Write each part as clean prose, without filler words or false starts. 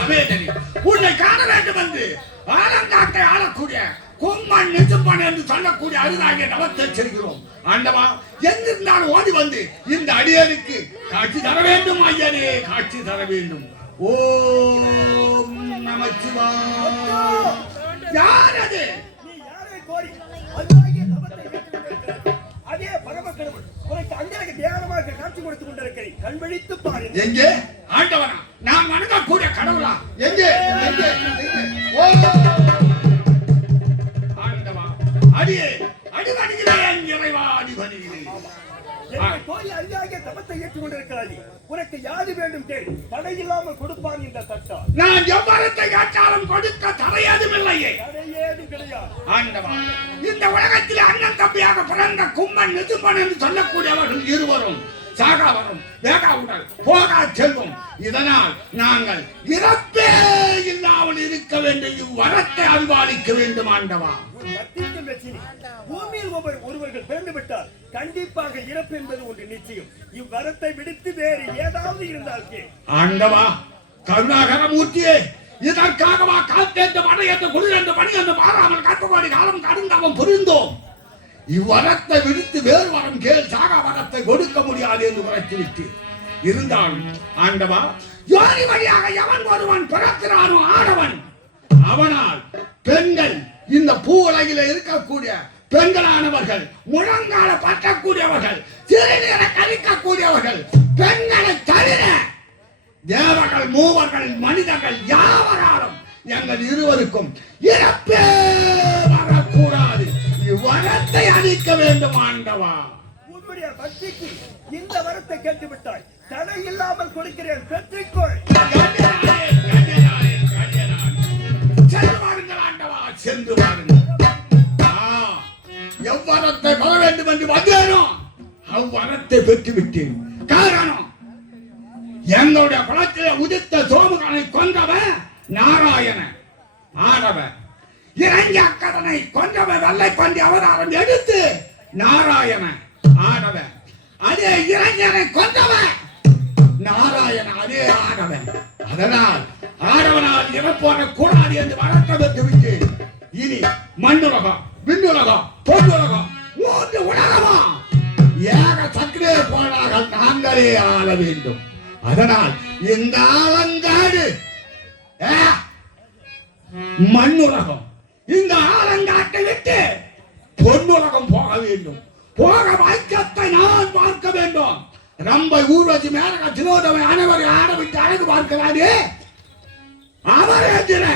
சமேதனி உன்னை காண வேண்டும் என்று ஆலங்காட்டை ஆளக்கூடிய கும்மன் நிஜம்பன் என்று சொல்லக்கூடிய அரிதாகிய நவத்தை செல்கிறோம். ஆண்டவா, எங்கிருந்தாலும் ஓடி வந்து இந்த அடியனுக்கு காட்சி தர வேண்டும். ஐயனே, காட்சி தர வேண்டும். ஓம் நமச்சிவாய. யார் அது? நீ யாரை கோரி அரிதாகிய நவத்தை ஏற்றுக்கொண்டிருக்கிறாய்? அதே பரமக்கடவுள் உனக்கு அங்கே தியானமாக காட்சி கொடுத்துக் கொண்டிருக்கிறேன். கண் விழித்து பாரு. எங்கே? ஆண்டவனா, நான் வணங்கக்கூடிய கடவுளா? எங்கே? ஆண்டவா, அடியே அடிவணிகிறேன். இறைவா, அடிவணிகிறேன். கோயில் அரிதாகிய தவத்தை ஏற்றுக் கொண்டிருக்கிறாய். உனக்கு யாது வேண்டும் கேள், தடையில்லாமல் கொடுப்பான் இந்த தட்டா. நான் எவ்வளத்தை கேட்டாலும் கொடுக்க தடையதும் இல்லையே. தடையேதும் கிடையாது. ஆண்டவா, இந்த உலகத்தில் அண்ணன் தம்பியாக பிறந்த கும்மன் நிஜம்பன் என்று சொல்லக்கூடியவர்கள் இருவரும் சாகாவரும் வேகாவுடல் போகா செல்வம். இதனால் நாங்கள் இறப்பே இல்லாமல் இருக்க வேண்டும். இவ்வரத்தை அல்வாளிக்க வேண்டும். ஆண்டவா, பூமியில் ஒருவர்கள் பிறந்து விட்டால் கண்டிப்பாக இறப்பு என்பது ஒன்று நிச்சயம். இவ்வரத்தை விடுத்து வேறு ஏதாவது இருந்தால் ஆண்டவா, கருணாகரமூர்த்தியே, இதற்காகவா காத்தேற்ற மழையற்ற குளிரென்று பணி என்று மாறாமல் கட்டுப்பாடு காலம் கடந்தவன் புரிந்தோம். இவ்வரத்தை விடுத்து வேறு வரம் கேள், சாகா வரத்தை கொடுக்க முடியாது என்று உரைத்துவிட்டு இருந்தாலும் ஆண்டவா, யோனி வழியாக எவன் ஒருவன் பிறக்கிறானோ ஆடவன், அவனால் பெண்கள் இந்த பூ உலகில இருக்கக்கூடிய பெண்களானவர்கள், முழங்கால பற்றக்கூடியவர்கள், சிறுநீரை கழிக்கக்கூடியவர்கள், பெண்களை தவிர தேவர்கள், மூவர்கள், மனிதர்கள் யாவராலும் எங்கள் இருவருக்கும் இறப்பே வரக்கூடாது. இவ்வரத்தை அளிக்க வேண்டும். ஆண்டவா, உன்னுடைய பக்திக்கு இந்த வரத்தை கேட்டுவிட்டாய். தடை இல்லாமல் கொடுக்கிறேன், பெற்றுக்கொள். சென்று வாருங்கள் ஆண்டவா, சென்று வாருங்கள். எவ்வரத்தை பெற வேண்டும் என்று வந்தேனோ அவ்வரத்தை பெற்றுவிட்டேன். காரணம், எங்களுடைய குலத்திலே உதித்த சோமுகனை கொன்றவன் நாராயணன் ஆடவன். இறங்கியக்கதனை கொன்றவன் வெள்ளை கொண்டி அவதாரம் எடுத்து நாராயணன் ஆடவன். அதே இளைஞனை கொன்றவன் நாராயணன், அதே ஆடவன். அதனால் ஆடவனால் இறப்போற கூடாது என்று வழக்க வைத்துவிட்டு இனி மண்ணுலகம், விண்ணுலகம், பொன்னுலகம், மூன்று உலகமா ஏக சக்கரே போனாக நாங்களே ஆள வேண்டும். அதனால் இந்த ஆலங்காடு மண்ணுலகம், இந்த ஆலங்காட்டை விட்டு பொன்னுலகம் போக வேண்டும். போக வாக்கியத்தை நான் பார்க்க வேண்டும். ரம்பை, ஊர்வசி, மேலக, சினோதவை அனைவரை ஆடவிட்டு அழகு பார்க்கிறாரே அவர் என்கிற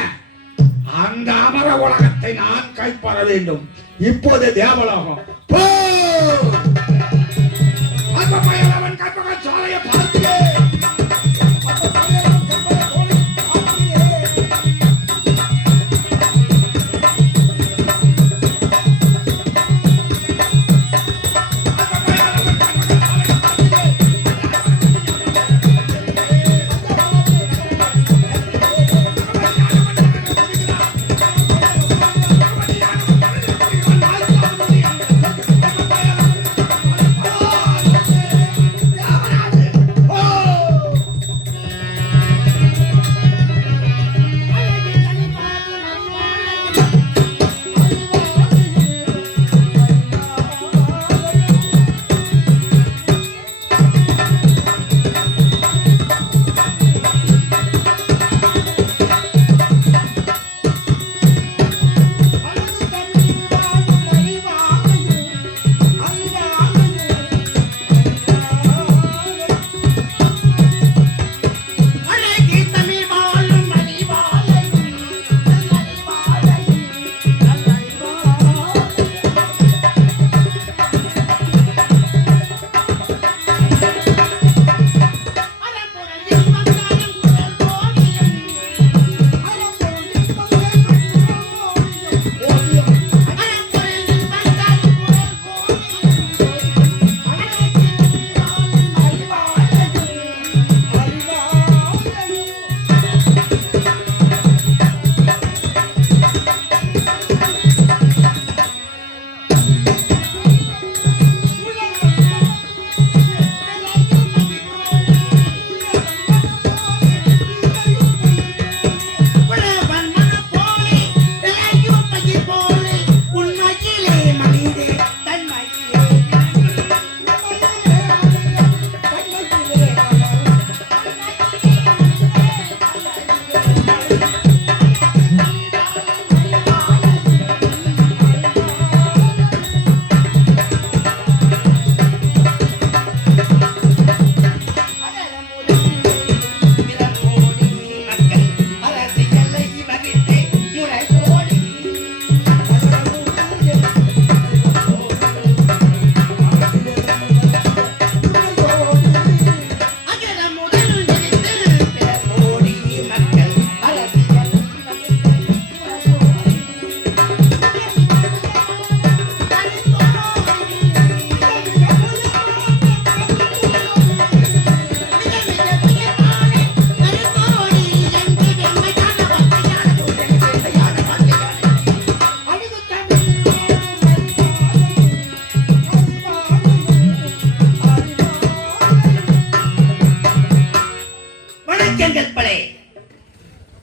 அந்த அமர உலகத்தை நான் கைப்பற வேண்டும். இப்போது தேவலோகம் போ. அவன் கற்பக சோலையை பார்க்கிறேன்.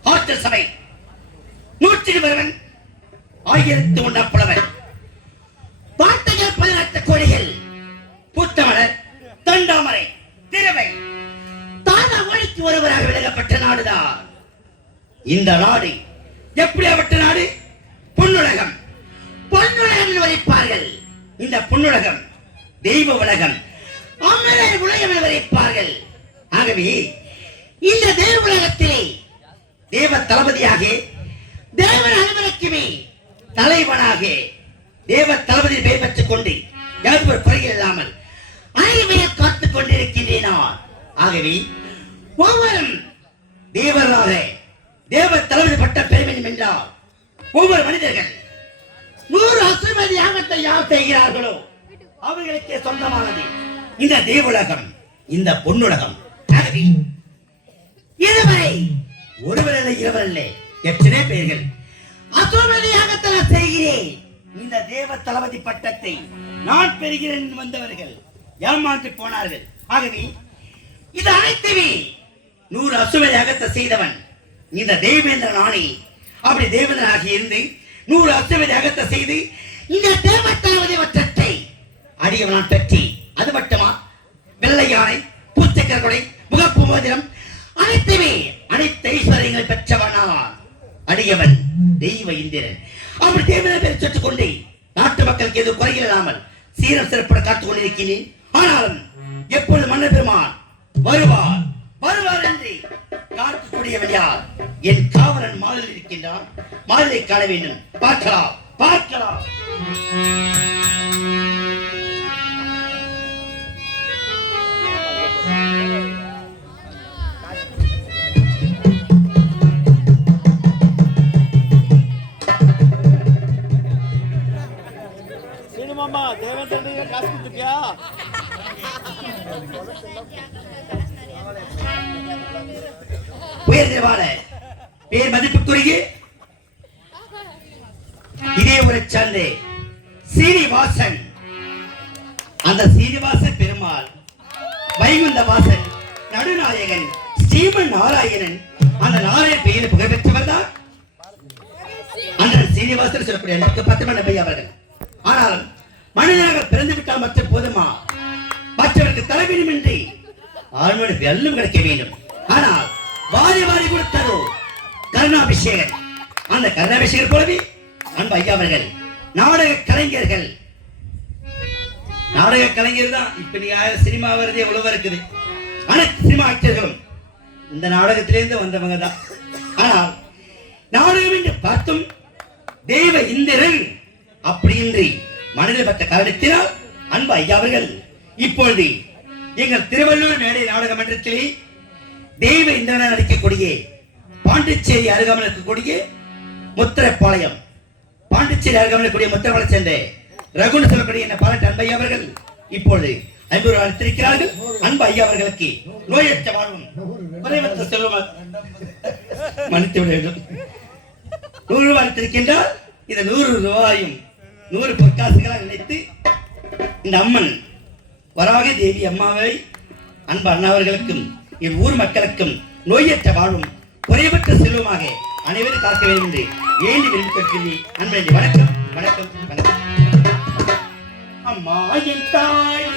ஹாஸ்டல் சபை 120 1001 புலவர் வார்த்தைகள் 18 கோடிகள் புத்தமலர் தண்டாமரை திருவை தாதா மொழிக்கு ஒருவராக விலகப்பட்ட நாடுதான் இந்த நாடு. எப்படியாப்பட்ட நாடு? பொன்னுலகம். பொன்னுலகம் வரைப்பார்கள். இந்த பொன்னுலகம் தெய்வ உலகம், அமரர் உலகம் என வரைப்பார்கள். ஆகவே இந்த தேவ உலகத்திலே தேவ தளபதியாக தேவன் அனைவருக்குமே தலைவனாக தேவ தளபதி பெயர் பெற்றுக் கொண்டு யாரும் ஒரு குறைகள் இல்லாமல் அனைவரையும் காத்துக் கொண்டிருக்கின்றேன். ஆகவே ஒவ்வொரு தேவராக தேவ தளபதி பட்ட பெற வேண்டும் என்றால் ஒவ்வொரு மனிதர்கள் 100 அசுமதி யாகத்தை யார் செய்கிறார்களோ அவர்களுக்கே சொந்தமானது இந்த தேவுலகம், இந்த பொன்னுலகம். ஆகவே இதுவரை ஒருவரல்ல இருவரல்ல எத்தனை பேர்கள் அசுமதி யாகத்தை செய்கிறேன் இந்த தேவ தளபதி பட்டத்தை நான் பெறுகிறேன் வந்தவர்கள் ஏமாற்றி போனார்கள். ஆகவே இது அனைத்துமே 100 அசுமதி யாகத்தை செய்தவன் இந்த தேவேந்திரன் ஆணை. அப்படி தேவேந்திரனாக இருந்து 100 அசுமதி யாகத்தை செய்து இந்த தேவ தளபதி பட்டத்தை அடியவன் பெற்றி அது மட்டுமா வெள்ளை யானை பூச்சக்கர கொடை முகப்பு மோதிரம் அனைத்துமே அனைத்து ஐஸ்வர்யங்களை பெற்றவனான் அடியவன் தெய்வ இந்திரன். அப்படி தேவன பேர் சொல்லிக் கொண்டே நாட்டு மக்களுக்கு எதுவும் குறைகள் இல்லாமல் சீரம் சிறப்பட காத்துக் கொண்டிருக்கிறேன். ஆனாலும் எப்பொழுது மன்னர் பெருமான் வருவார் வருவார் என்று காக்கக்கூடியவன் யார்? என் காவலன் மாலில் இருக்கின்றான். மாலிலை காண வேண்டும். பார்க்கலாம் பார்க்கலாம். மாமா தேவேந்திரன் காசு கொடுத்துருக்கியா? உயர்வாள பேர் மதிப்புக்குரிய இதே ஒரு சந்தை சீனிவாசன். அந்த சீனிவாசன் பெருமாள் வைகுந்த வாசன் நடுநாயகன் ஸ்ரீமன் நாராயணன் அந்த நாராயண பெயரை புகழ்பெற்றவர் தான் அந்த சீனிவாசன் சொல்லக்கூடிய 10 மணி அவர்கள். ஆனாலும் மனிதனாக பிறந்து விட்டால் மற்ற போதுமா? மற்றவருக்கு தர வேண்டும் என்று ஆழ்மனு வெல்லும் கிடைக்க வேண்டும். ஆனால் வாரி வாரி கொடுத்ததோ கருணாபிஷேகன். அந்த கருணாபிஷேகர் போலவே அன்பு ஐயா அவர்கள் நாடக கலைஞர்கள். நாடக கலைஞர் தான் இப்ப நீ சினிமா வருது எவ்வளவு இருக்குது. அனைத்து சினிமா ஆக்டர்களும் இந்த நாடகத்திலிருந்து வந்தவங்க தான். ஆனால் நாடகம் என்று பார்த்தும் தெய்வ இந்திரன் அப்படியின்றி மனதில் பட்ட காரணத்தினால் அன்பு ஐயா அவர்கள் இப்பொழுது எங்கள் திருவள்ளூர் மேடை நாடக மன்றத்திலே தெய்வ இந்திரனை நடிக்கக்கூடிய பாண்டிச்சேரி அருகாமல் இருக்கக்கூடிய முத்திரப்பாளையம் பாண்டிச்சேரி அருகாமல் இருக்கக்கூடிய முத்திரப்பாளையம் சேர்ந்த ரகுன்னு சொல்லக்கூடிய என்ன பாராட்டு அன்பு ஐயா அவர்கள் இப்பொழுது 50 ரூபாய் அளித்திருக்கிறார்கள். அன்பு ஐயா அவர்களுக்கு நோயற்ற வாழ்வும் குறைவற்ற செல்வம் மன்னித்து விட வேண்டும். 100 ரூபாய் அளித்திருக்கின்றால் இந்த 100 ரூபாயும் 100 பொற்காசுகளாக நினைத்து இந்த அம்மன் வராக தேவி அம்மாவை அன்பு அண்ணாவர்களுக்கும் இவ்வூர் மக்களுக்கும் நோயற்ற வாழ்வும் குறைவற்ற செல்வமாக அனைவரும் காக்க வேண்டும் என்று ஏந்தி விரும்பி கேட்கிறேன். அன்பு வணக்கம் வணக்கம் வணக்கம். அம்மா என் தாய்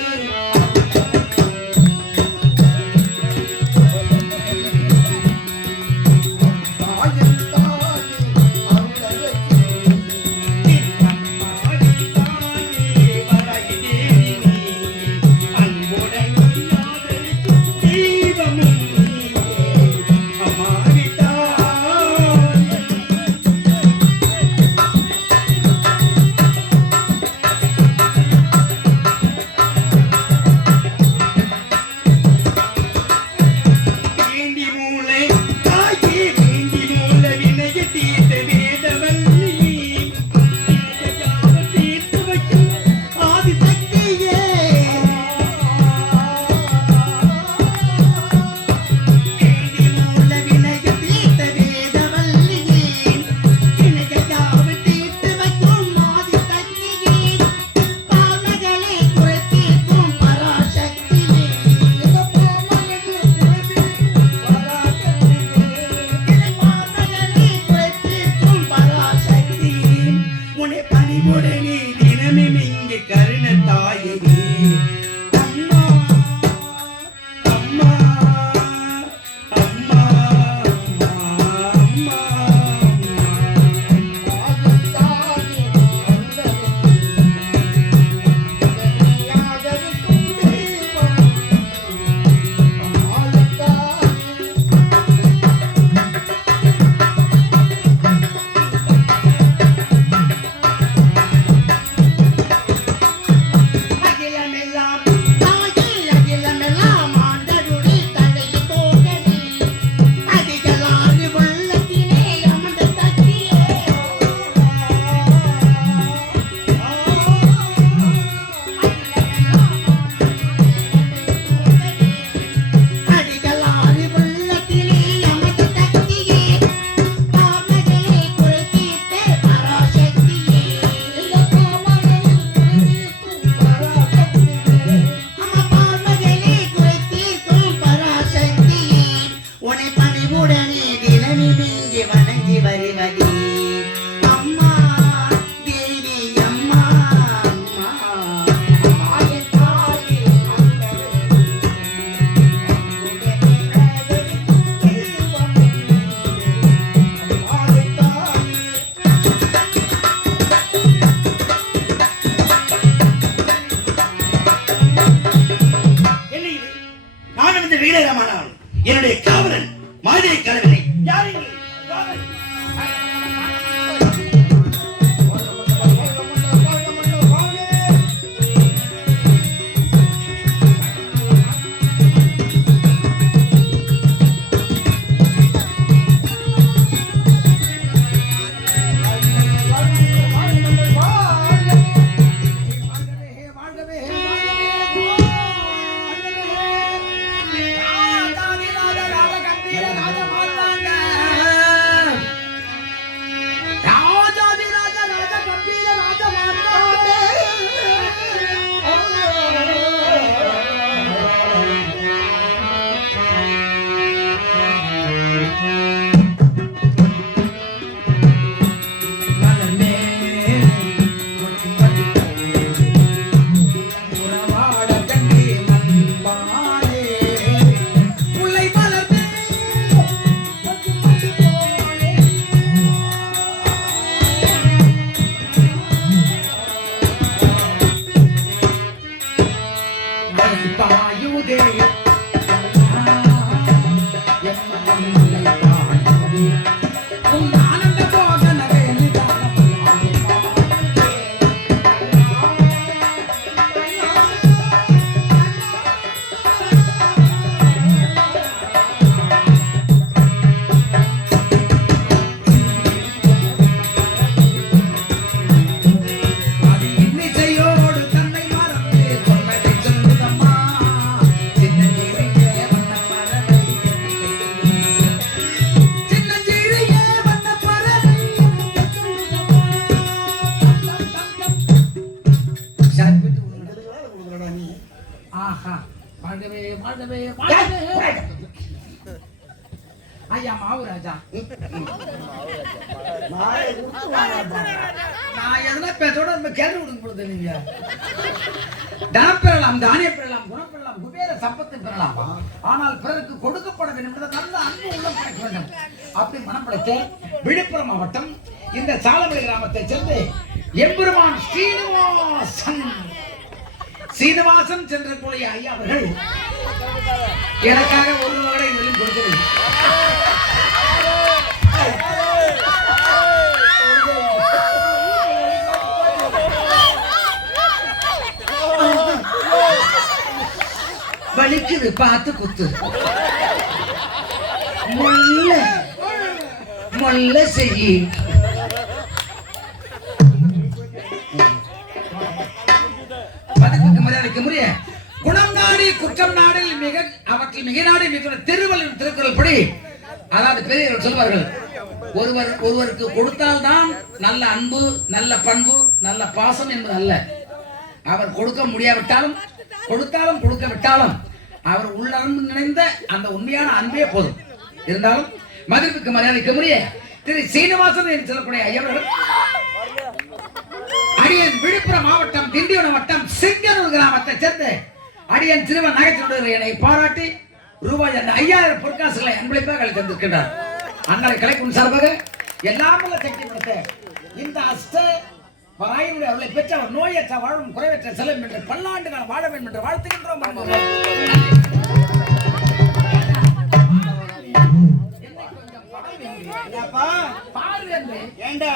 என்னுடைய காவலன் மாதிரி கலவில்லை. யாருங்க ஐயா மாவுராஜா, நான் எதனா பேசோட கேள்வி கொடுக்க போறது. நீங்க தனம் பெறலாம், தானிய பெறலாம், குணம் பெறலாம், குபேர சம்பத்தை பெறலாம், ஆனால் பிறருக்கு கொடுக்கப்பட வேண்டும் என்ற நல்ல அன்பு உள்ளம் கிடைக்க வேண்டும். அப்படி மனம் படைத்த விழுப்புரம் மாவட்டம் இந்த சாலமலை கிராமத்தை சேர்ந்து எம்பெருமான் சீனிவாசன் சென்றக்கூடிய ஐயா அவர்கள் எனக்காக ஒரு வகை நெல்லும் கொடுத்தது. வலிக்குது, பார்த்து குத்து. மொல்ல செய்யி குணம் நாடி குற்றம் நாடில் மிக அவற்றில் மிக நாடி மிக திருவள்ளுவர் திருக்குறள் படி, அதாவது பெரியவர்கள் சொல்வார்கள், ஒருவருக்கு கொடுத்தால்தான் நல்ல அன்பு, நல்ல பண்பு, நல்ல பாசம் என்பது அல்ல. அவர் கொடுக்க முடியாவிட்டாலும், கொடுத்தாலும் கொடுக்க விட்டாலும் அவர் உள்ளன்பு நினைந்த அந்த உண்மையான அன்பே போதும். இருந்தாலும் மதிப்புக்கு மரியாதைக்கு முறைய திரு சீனிவாசன் என்று சொல்லக்கூடிய ஐயவர்கள் அடியன் விழுப்புரம் மாவட்டம் திண்டிவனம் வட்டம் சிங்கனூர் கிராமத்தை சேர்ந்து அடியன் சிறுவன் நகைச்சுடைய என்னை பாராட்டி ரூபாய் 5000 பொற்காசுகளை அன்பளிப்பாக தந்திருக்கின்றார். அண்ணன் கலைக்கும் சார்பாக எல்லாமல்ல சக்தி படுத்த இந்த அஷ்ட வராயினுடைய அவளை பெற்ற அவர் நோயற்ற வாழும் குறைவற்ற செல்லும் என்று பல்லாண்டு காலம் வாழ வேண்டும் என்று வாழ்த்துகின்றோம். ஏண்டா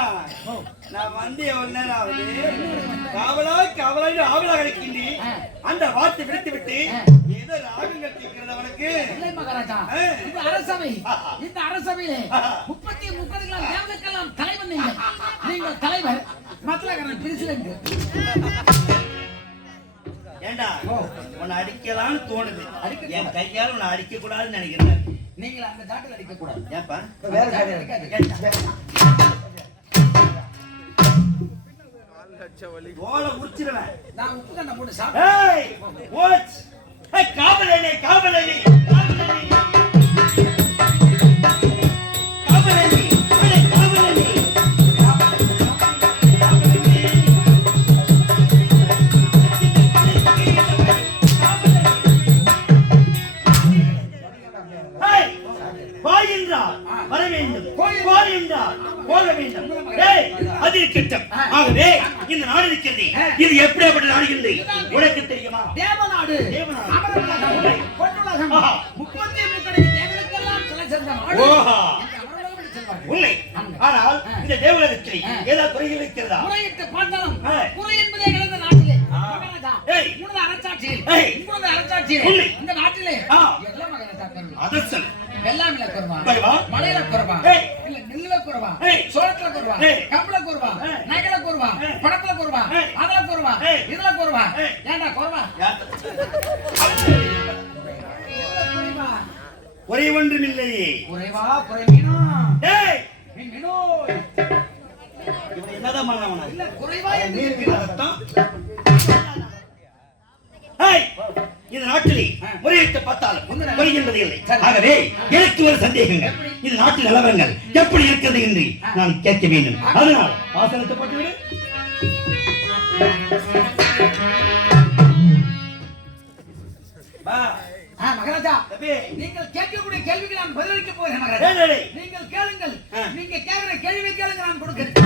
நான் வந்து எவ்வளவு நேரம் ஆகுது காவலா காவலா ஆவலா கிடைக்கின்றி அந்த வார்த்தை விடுத்து விட்டு ஏதோ ராகங்கள் கேட்கிறது அவனுக்கு இல்லை மகாராஜா. இந்த அரசவை இந்த அரசவையிலே 33 தேவனுக்கெல்லாம் தலைவன் நீங்கள் தலைவர் மத்தலகரன் பிரிசிடென்ட். ஏண்டா உன்னை அடிக்கலாம்னு தோணுது. என் கையால் உன்னை அடிக்க கூடாதுன்னு நினைக்கிறேன். நீங்கள் அந்த சாட்டில் அடிக்க கூடாது. ஏப்பா வேற சாட்டில் அடிக்காது. ஓலை உரிச்சிருவேன். நான் உப்பு கண்ணை போட்டு சாப்பிட்டேன். ஏய் வாட்ச் ஏய் காவலனே காவலனே காவலனே காவலனே ஏய் காவலனே ஏய் வாய் என்றால் வர வேண்டும் கோல் என்றால் போக வேண்டும். ஏய் அது இருக்கட்டும். ஆகவே இந்த நாடு இருக்கிறது. இது எப்படிப்பட்ட நாடு இல்லை உனக்கு தெரியுமா? தேவநாடு அமரவுலகம் பொன்னுலகம் 33 தேவனுக்கெல்லாம் தலை சேர்ந்த நாடு. ஓஹா அமரவுலகம் செல்வார்கள். உண்மை. ஆனால் இந்த தேவலகத்தில் ஏதாவது குறைகள் இருக்கிறதா? குறையிட்டு பார்த்தாலும் குறை என்பதே கிடந்த நாட்டிலே மகாராஜா ஏய் உனது அரசாட்சியில் ஏய் உனது அரசாட்சியில் உண்மை. இந்த நாட்டிலே எல்லாம் மகாராஜா பெரும் அதர்சன் வெள்ளாமில குறவா குறைவா? மலையில குறவா ஏய் இல்ல நெல்லுல குறவா ஏய் சோளத்துல குறவா ஏய் கம்பள குறவா நகைல குறவா பணத்துல குறவா அதுல குறவா இதுல குறவா ஏண்டா குறவா குறைவா ஒரே ஒன்றும் இல்லை. குறைவா குறைவீனோ டேய் மீனோ இவன் என்னதான் பண்ணவனா? இல்ல குறைவா என்று அர்த்தம் ஏய் இந்த நாட்டிலே முறையிட்டு பார்த்தாலும் குறை என்பது இல்லை. ஆகவே எனக்கு ஒரு சந்தேகங்கள். இந்த நாட்டில் நிலவரங்கள் எப்படி இருக்கிறது என்று நான் கேட்க வேண்டும். அதனால் வாசலுக்கு போட்டுவிடு. மகாராஜா நீங்கள் கேட்கக்கூடிய கேள்விக்கு நான் பதிலளிக்க போகிறேன் மகாராஜா. நீங்கள் கேளுங்கள். நீங்க கேட்கிற கேள்வி கேளுங்க, நான் கொடுக்கிறேன்.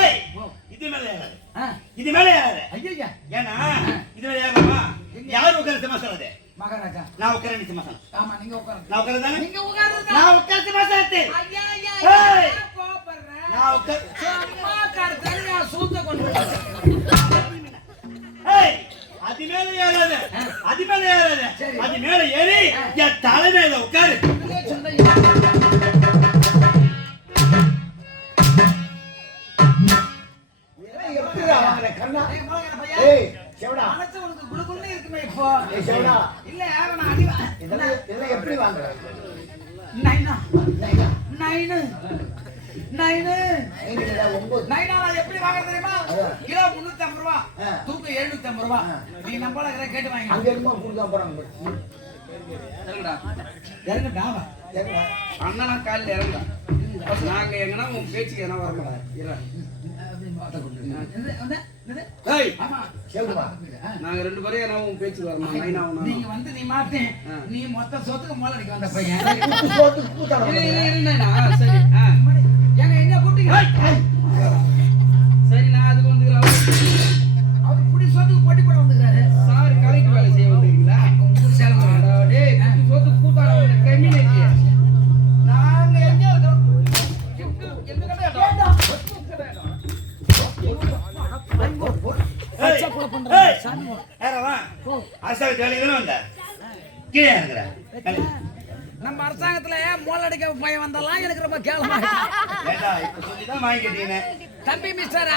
ஏய் இது மேல ஏறாத. இது மேல ஏறாத. ஐயா ஏன்னா இது மேல ஏறலாமா? யார் உட்கார்ந்து சமாசானது? மகாராஜா நான் உட்கார்ந்து சமாசானம். ஆமா நீங்க உட்காருங்க. நான் உட்கார்ந்தானே? நீங்க உட்காருங்க. நான் உட்கார்ந்து சமாசானது. ஐயா ஏய் கோபப்படுறேன். நான் உட்கார் அம்மா கர்த்தரியா சூத்த கொண்டு ஏய் அது மேல ஏறாத. அது மேல ஏறாத. அது மேல ஏறி என் தலை மேல உட்காரு. எப்படி வாங்குற தெரியுமா? கிலோ 350 ரூபா, தூக்கு 750 ரூபா. நீ நம்பள கேட்டு வாங்க. அண்ணா காலையில் இறங்குடா. நாங்க எங்கன்னா உன் பேச்சுக்கு என்ன வர மாட்டாங்க. நாங்க 2 பேரும் என்ன உன் பேச்சுக்கு வரணும். நீங்க வந்து நீ மாத்தே நீ மொத்த சொத்துக்கு மோல அடிக்க வந்த பையன். சரி ஏங்க என்ன கூட்டிங்க? சரி நான் அதுக்கு வந்துக்கிறேன். அவர் புடி சொத்துக்கு போட்டி போட வந்துக்கிறாரு. சார் கலைக்கு வேலை செய்ய வந்துருக்கீங்களா? சொத்து கூட்டாள கம்யூனிட்டி நாங்க எங்க இருக்கோம்? எங்க கடை நம்ம அரசாங்கத்துல மோல் அடிக்க பையன் வந்தெல்லாம் எனக்கு ரொம்ப கேவலமா தம்பி மிஸ்டர்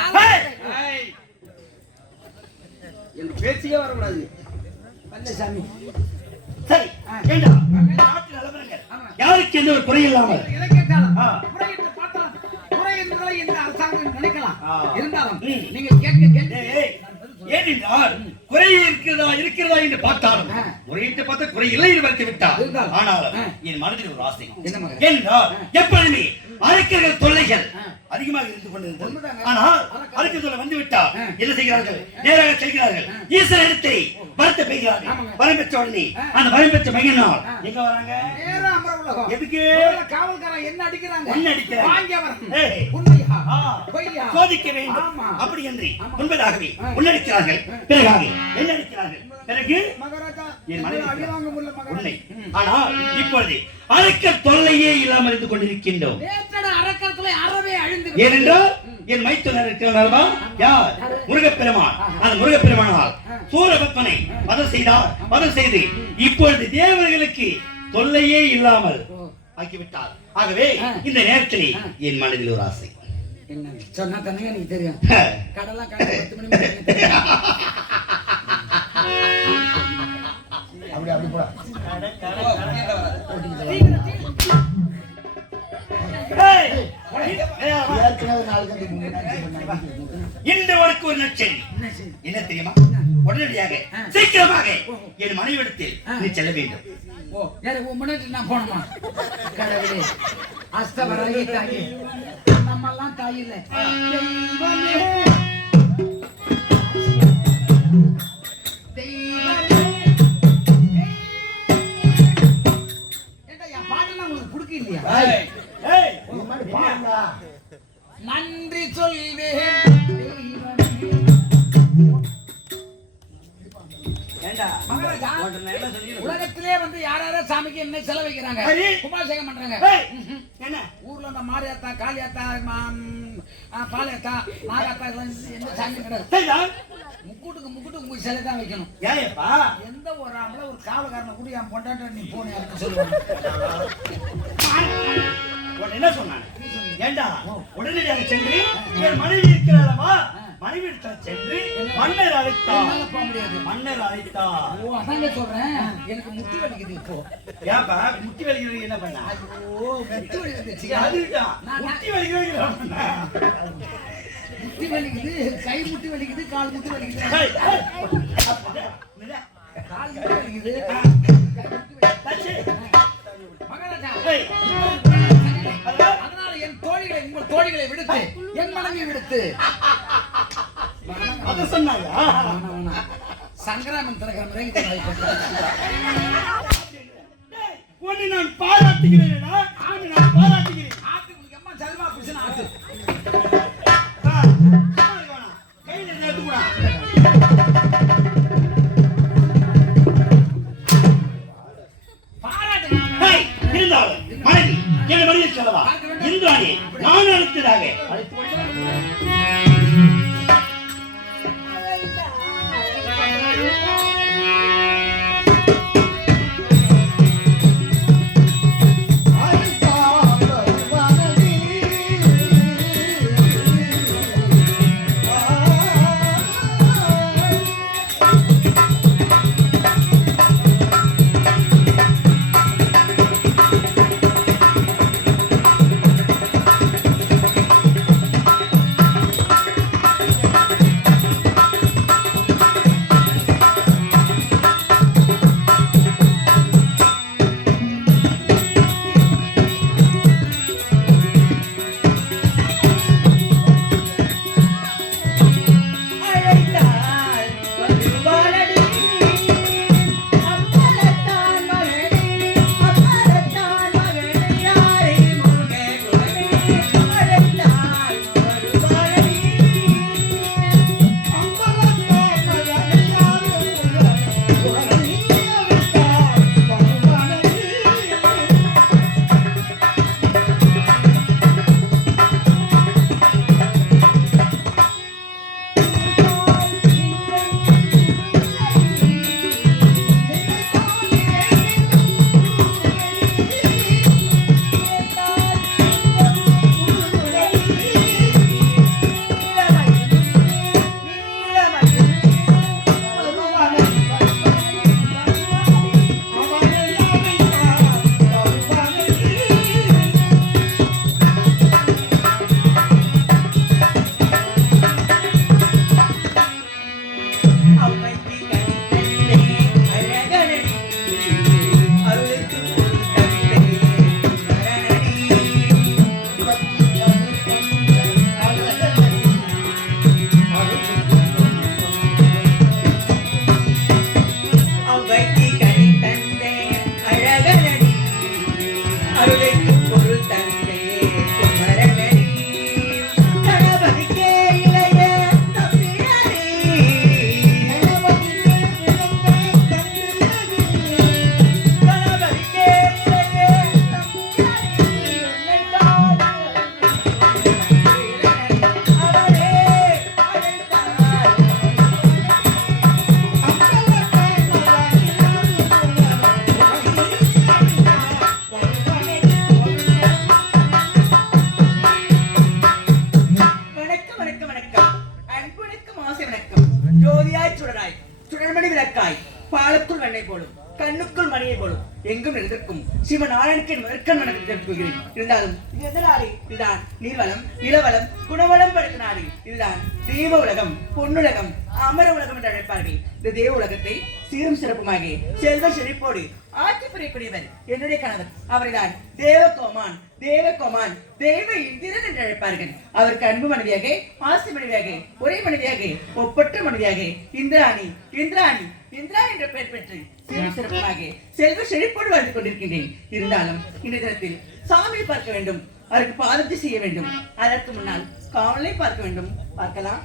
என் பேச்சுக்கே வரக்கூடாது. பழனிசாமி சரி நாட்டு நிலவரங்கள் யாருக்கு எந்த ஒரு குறை இல்லாமல் எதை கேட்டாலும் முறையிட்டு பார்த்தாலும் குறை என்பதை இந்த அரசாங்கம் நினைக்கலாம். இருந்தாலும் நீங்க கேட்க கேள்வி ஏனென்றால் குறை இருக்கிறதா என்று பார்த்தாலும் முறையிட்டு பார்த்த குறை இல்லை என்று மறுத்து விட்டார். ஆனாலும் என் மனதில் ஒரு ஆசை என்றால் எப்பொழுதுமே அரக்கர்கள் தொல்லைகள் அதிகமாக இருந்து கொண்டிருந்தது. ஆனால் அரக்கர் தொல்லை வந்து விட்டால் என்ன செய்கிறார்கள்? நேராக செல்கிறார்கள் ஈஸ்வர இடத்தை வரத்தை பெய்கிறார்கள். வரம் பெற்ற உடனே அந்த வரம் பெற்ற மையனால் எங்க வராங்க? எதுக்கு? காவல்காரன் என்ன அடிக்கிறாங்க? சோதிக்க வேண்டும் அப்படி என்று உண்மையாகவே உன்னடிக்கிறார்கள். பிறகு என்ன அடிக்கிறார்கள்? பிறகு உண்மை. ஆனால் இப்பொழுது அரக்கர் தொல்லையே இல்லாமல் இருந்து கொண்டிருக்கின்றோம். ஏனென்றால் என் மைத்துனர் இருக்கிறார்களா? யார்? முருகப்பெருமான். அந்த முருகப்பெருமானால் சூரபத்மனை வதம் செய்தார். வதம் செய்து இப்பொழுது தேவர்களுக்கு தொல்லையே இல்லாமல் ஆக்கிவிட்டார். ஆகவே இந்த நேரத்தில் என் மனதில் ஒரு ஆசை. சொன்னா தானே எனக்கு தெரியும். கடலாம் கடை 10 மணி அப்படி போடா. இந்த வரைக்கும் ஒரு நச்சரி என்ன தெரியுமா? உடனடியாக சீக்கிரமாக என் மனைவிடத்தில் நீ செல்ல வேண்டும். முன்னாடி நான் போனோமா? கடவுளே அஸ்தவராகி தாயி நம்மெல்லாம் தாயில்லை. நன்றி சொல்வேன். உலகத்திலே வந்து யாராவது சாமிக்கு என்ன செலவைக்கிறாங்க? கும்பாபிஷேகம் பண்றாங்க. என்ன ஊர்ல இந்த மாரியாத்தா, காளியாத்தா, பாலியாத்தா, நாகாத்தா எந்த சாமி கிடையாது. முக்கூட்டுக்கு உங்க சிலை தான் வைக்கணும். எந்த ஒரு ஆம்பளை ஒரு காவல்காரனை கூட என் பொண்டாட்ட நீ போன யாருன்னு சொல்லுவாங்க. என்ன சொன்னாங்க? ஏண்டா உடனடியாக சென்று என் மனைவி இருக்கிறாளவா? மனைவி சென்று மன்னர் அழைத்தார். போக முடியாது. மன்னர் அழைத்தார். ஓ அதாங்க சொல்றேன். எனக்கு முட்டி வலிக்குது இப்போ. ஏப்பா முட்டி வலிக்கிறது என்ன பண்ணா? ஐயோ முட்டி வலிக்குது. அதுதான் முட்டி வலிக்கிறது. முட்டி வலிக்குது, கை முட்டி வலிக்குது, கால் முட்டி வலிக்குது. கால் முட்டி வலிக்குது, கை முட்டி வலிக்குது. மகாராஜா அதனால என் தோழிகளை உங்கள் தோழிகளை விடுத்து என் மனைவியை விடுத்து அத சொன்னாயா? சங்கராமன் திறக்கிற உன்னை நான் பாராட்டுகிறேன். நான் பாராட்டுகிறேன். ஆத்து உங்களுக்கு அம்மா சல்மா புருஷன் ஆத்து கையில நேத்துக்கூடா இருந்தாலும் மனைவி என்ன மனைவி சொல்லவா? இந்திராணி நான் அழைத்ததாக ஸ்ரீமன் நாராயணுக்கு நெருக்கம் நடக்க தெரிவித்துக் இருந்தாலும் இது எந்த நாடு? இதுதான் நீர்வளம், நிலவளம், குணவளம் படைத்த நாடு. இதுதான் தெய்வ உலகம், பொன்னுலகம், அமர உலகம் என்று அழைப்பார்கள். இந்த தேவ உலகத்தை சீரும் சிறப்புமாக செல்வ செழிப்போடு ஆட்சி புரியக்கூடியவர் என்னுடைய கணவர். அவரைதான் தேவகோமான், தேவகோமான், தெய்வ இந்திரன் என்று அழைப்பார்கள். அவருக்கு அன்பு மனைவியாக, ஆசை மனைவியாக, ஒரே மனைவியாக, ஒப்பற்ற மனைவியாக இந்திராணி, இந்திராணி, இந்திரா என்ற பெயர் பெற்று சீரும் சிறப்புமாக செல்வ செழிப்போடு வாழ்ந்து கொண்டிருக்கின்றேன். இருந்தாலும் இந்த தினத்தில் சாமியை பார்க்க வேண்டும், அவருக்கு பாதத்தை செய்ய வேண்டும். அதற்கு முன்னால் காவலை பார்க்க வேண்டும். பார்க்கலாம்.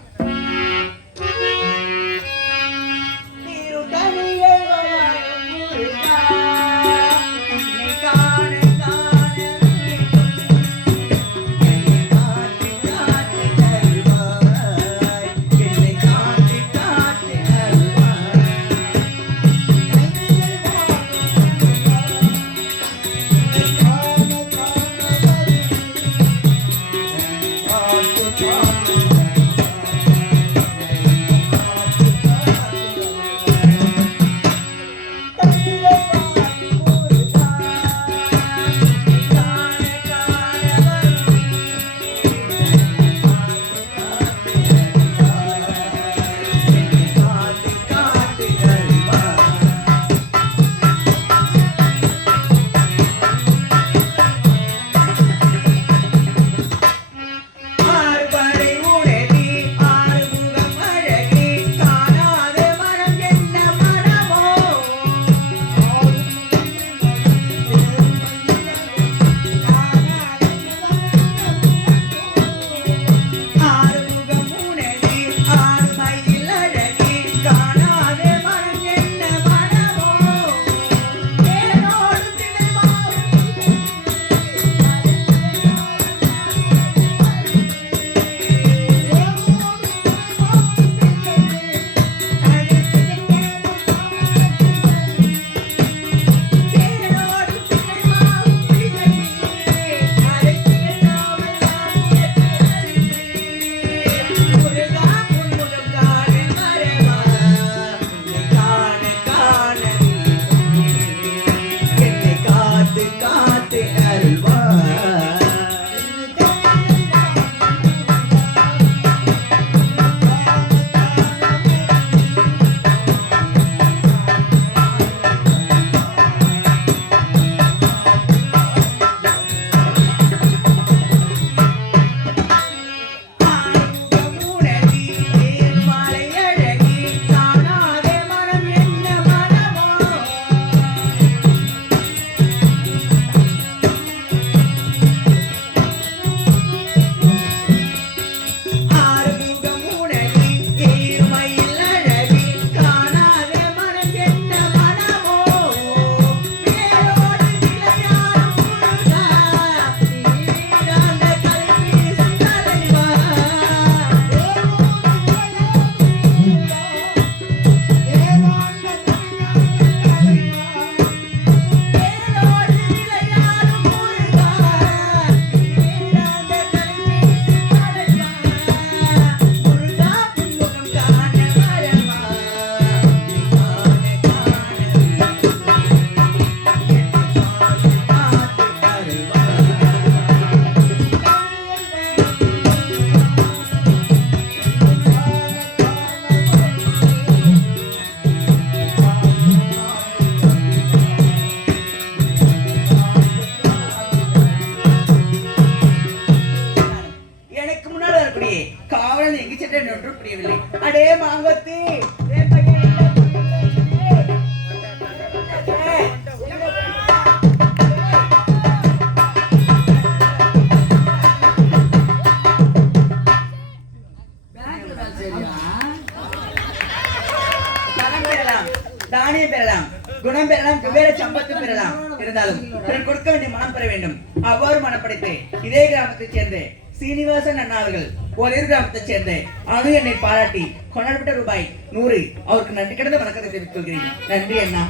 தானியம் பெறலாம், குணம் பெறலாம், வெவ்வேறு சம்பத்து பெறலாம். இருந்தாலும் பிறர் கொடுக்க வேண்டிய மனம் பெற வேண்டும். அவ்வாறு மனப்படைத்து இதே கிராமத்தைச் சேர்ந்த சீனிவாசன் அண்ணா அவர்கள் ஓரிரு கிராமத்தைச் சேர்ந்த அணு என்னை பாராட்டி கொண்டாடப்பட்ட ரூபாய் 100 அவருக்கு நன்றி கிடந்த வணக்கத்தை தெரிவித்துக் கொள்கிறேன். நன்றி அண்ணா.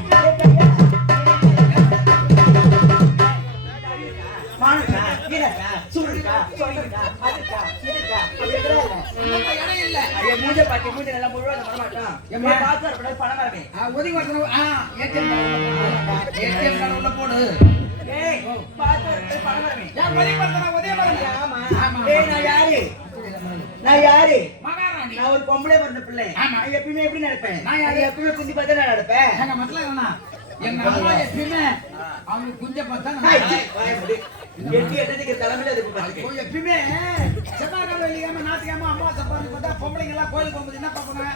மூஞ்ச பாட்டி மூஞ்ச நல்லா முழுவதும் பணம் வரமாட்டான். ஒதுங்கி ஏடிஎம் கார்டு உள்ள போடு. ஏய் பாத்து பணமரமே ஏன் உதயமரன் ஆமா ஆமா. ஏய் நான் யாரு மகாராணி நான் ஒரு பொம்பளை பிறந்த பிள்ளை ஆமா. நான் எப்பயுமே எப்படி நடப்பேன் நான் யாரு? நான் எப்பயுமே குந்தி பார்த்தா நான் நடப்பேன் எங்க மக்கள் என்ன எங்க அம்மா எப்பயுமே அவங்க குஞ்ச பார்த்தா ஹாய், நான் சீ, வாயை மூடு. எட்டி எட்டதுக்கு தலைமையில அதுக்கு பாத்துக்க அவங்க எப்பயுமே செவ்வாய்க்கிழமை வெள்ளிக்கிழமை ஞாயிற்றுக்கிழமை அம்மா சப்பாத்தி பார்த்தா பொம்பளைங்க எல்லாம் கோயிலுக்கு போகும்போது என்ன பார்ப்பாங்க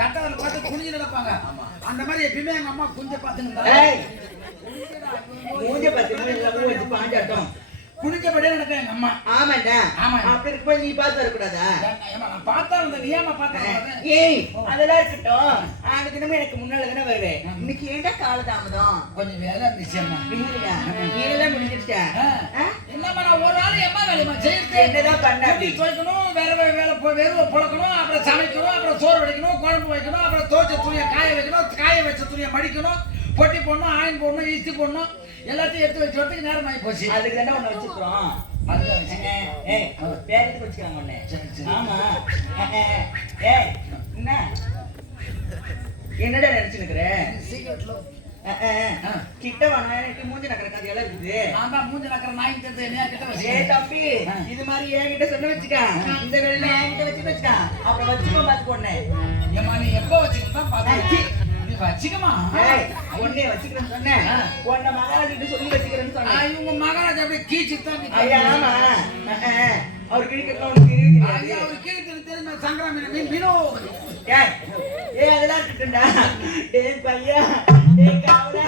கட்டவர்கள் பார்த்து குனிஞ்சு நடப்பாங்க அந்த மாதிரி எப்பயுமே எங்க அம்மா குஞ்ச பார்த்துன்னு ஏய் மூஞ்ச பாத்தீங்கன்னா எல்லாம் வச்சு பாஞ்சாட்டம் குனிஞ்சபடியே நடக்கும் எங்க அம்மா ஆமாண்டா ஆமா. அப்படி இருக்கும்போது நீ பார்த்து வரக்கூடாதா ஏம்மா, நான் பார்த்தா இருந்த நீ ஏமா பார்த்தேன் ஏய் அதெல்லாம் இருக்கட்டும் ஆன தினமும் எனக்கு முன்னால தானே வருவேன் இன்னைக்கு ஏன்டா காலதாமதம் கொஞ்சம் வேலை இருந்துச்சு அம்மா இல்லையா நீ எல்லாம் முடிஞ்சிருச்சா என்னம்மா நான் ஒரு நாள் எம்மா வேலையம்மா செய்யறது என்னதான் பண்ண அப்படி துவைக்கணும் வெறுவை புழக்கணும் அப்புறம் சமைக்கணும் அப்புறம் சோறு வடிக்கணும் குழம்பு வைக்கணும் அப்புறம் துவைச்ச துணியை காய வைக்கணும் காய வச்ச துணியை மடிக்கணும் பொட்டி போடணும் ஆயின் போடணும் இஸ்தி போடணும் எல்லாத்தையும் எடுத்து வச்சு வரதுக்கு நேரம் ஆகி போச்சு அதுக்கு தானே ஒண்ணு வச்சிருக்கிறோம் அதுதான் வச்சுங்க. ஏய் பேருக்கு வச்சுக்கிறாங்க ஒண்ணு சரி, சரி. ஆமா ஏய் என்ன என்னடா நினைச்சுக்கிற சீக்கிரட்ல கிட்ட வேணா எனக்கு மூஞ்சி நக்கற கதையெல்லாம் இருக்குது நான் தான் மூஞ்ச நக்கற நாய் தெரிஞ்சு என்னையா கிட்ட வச்சு ஏய் தம்பி இது மாதிரி என்கிட்ட சொன்ன வச்சுக்க இந்த வேலையில என்கிட்ட வச்சுக்க அப்புறம் வச்சுக்கோ பார்த்து போனேன் ஏம்மா நீ எப்போ வச்சுக்கிட்டு பார்த்தேன் நீ வச்சுக்கமா ஏய் உன்னை வச்சுக்கிறேன்னு சொன்னேன் உன்னை மகாராஜிட்ட சொல்லி வச்சுக்கிறேன்னு சொன்னேன் இவங்க மகாராஜா அப்படியே கீச்சு தான் ஐயா ஆமா அவர் கிழிக்கிறதுலாம் உனக்கு தெரியாது ஐயா அவர் கீழே தெரியுமா சங்கராமி மீனோ ஏய் ஏய் அதெல்லாம் இருக்கட்டும்டா ஏய் பையா ஏய் காவலா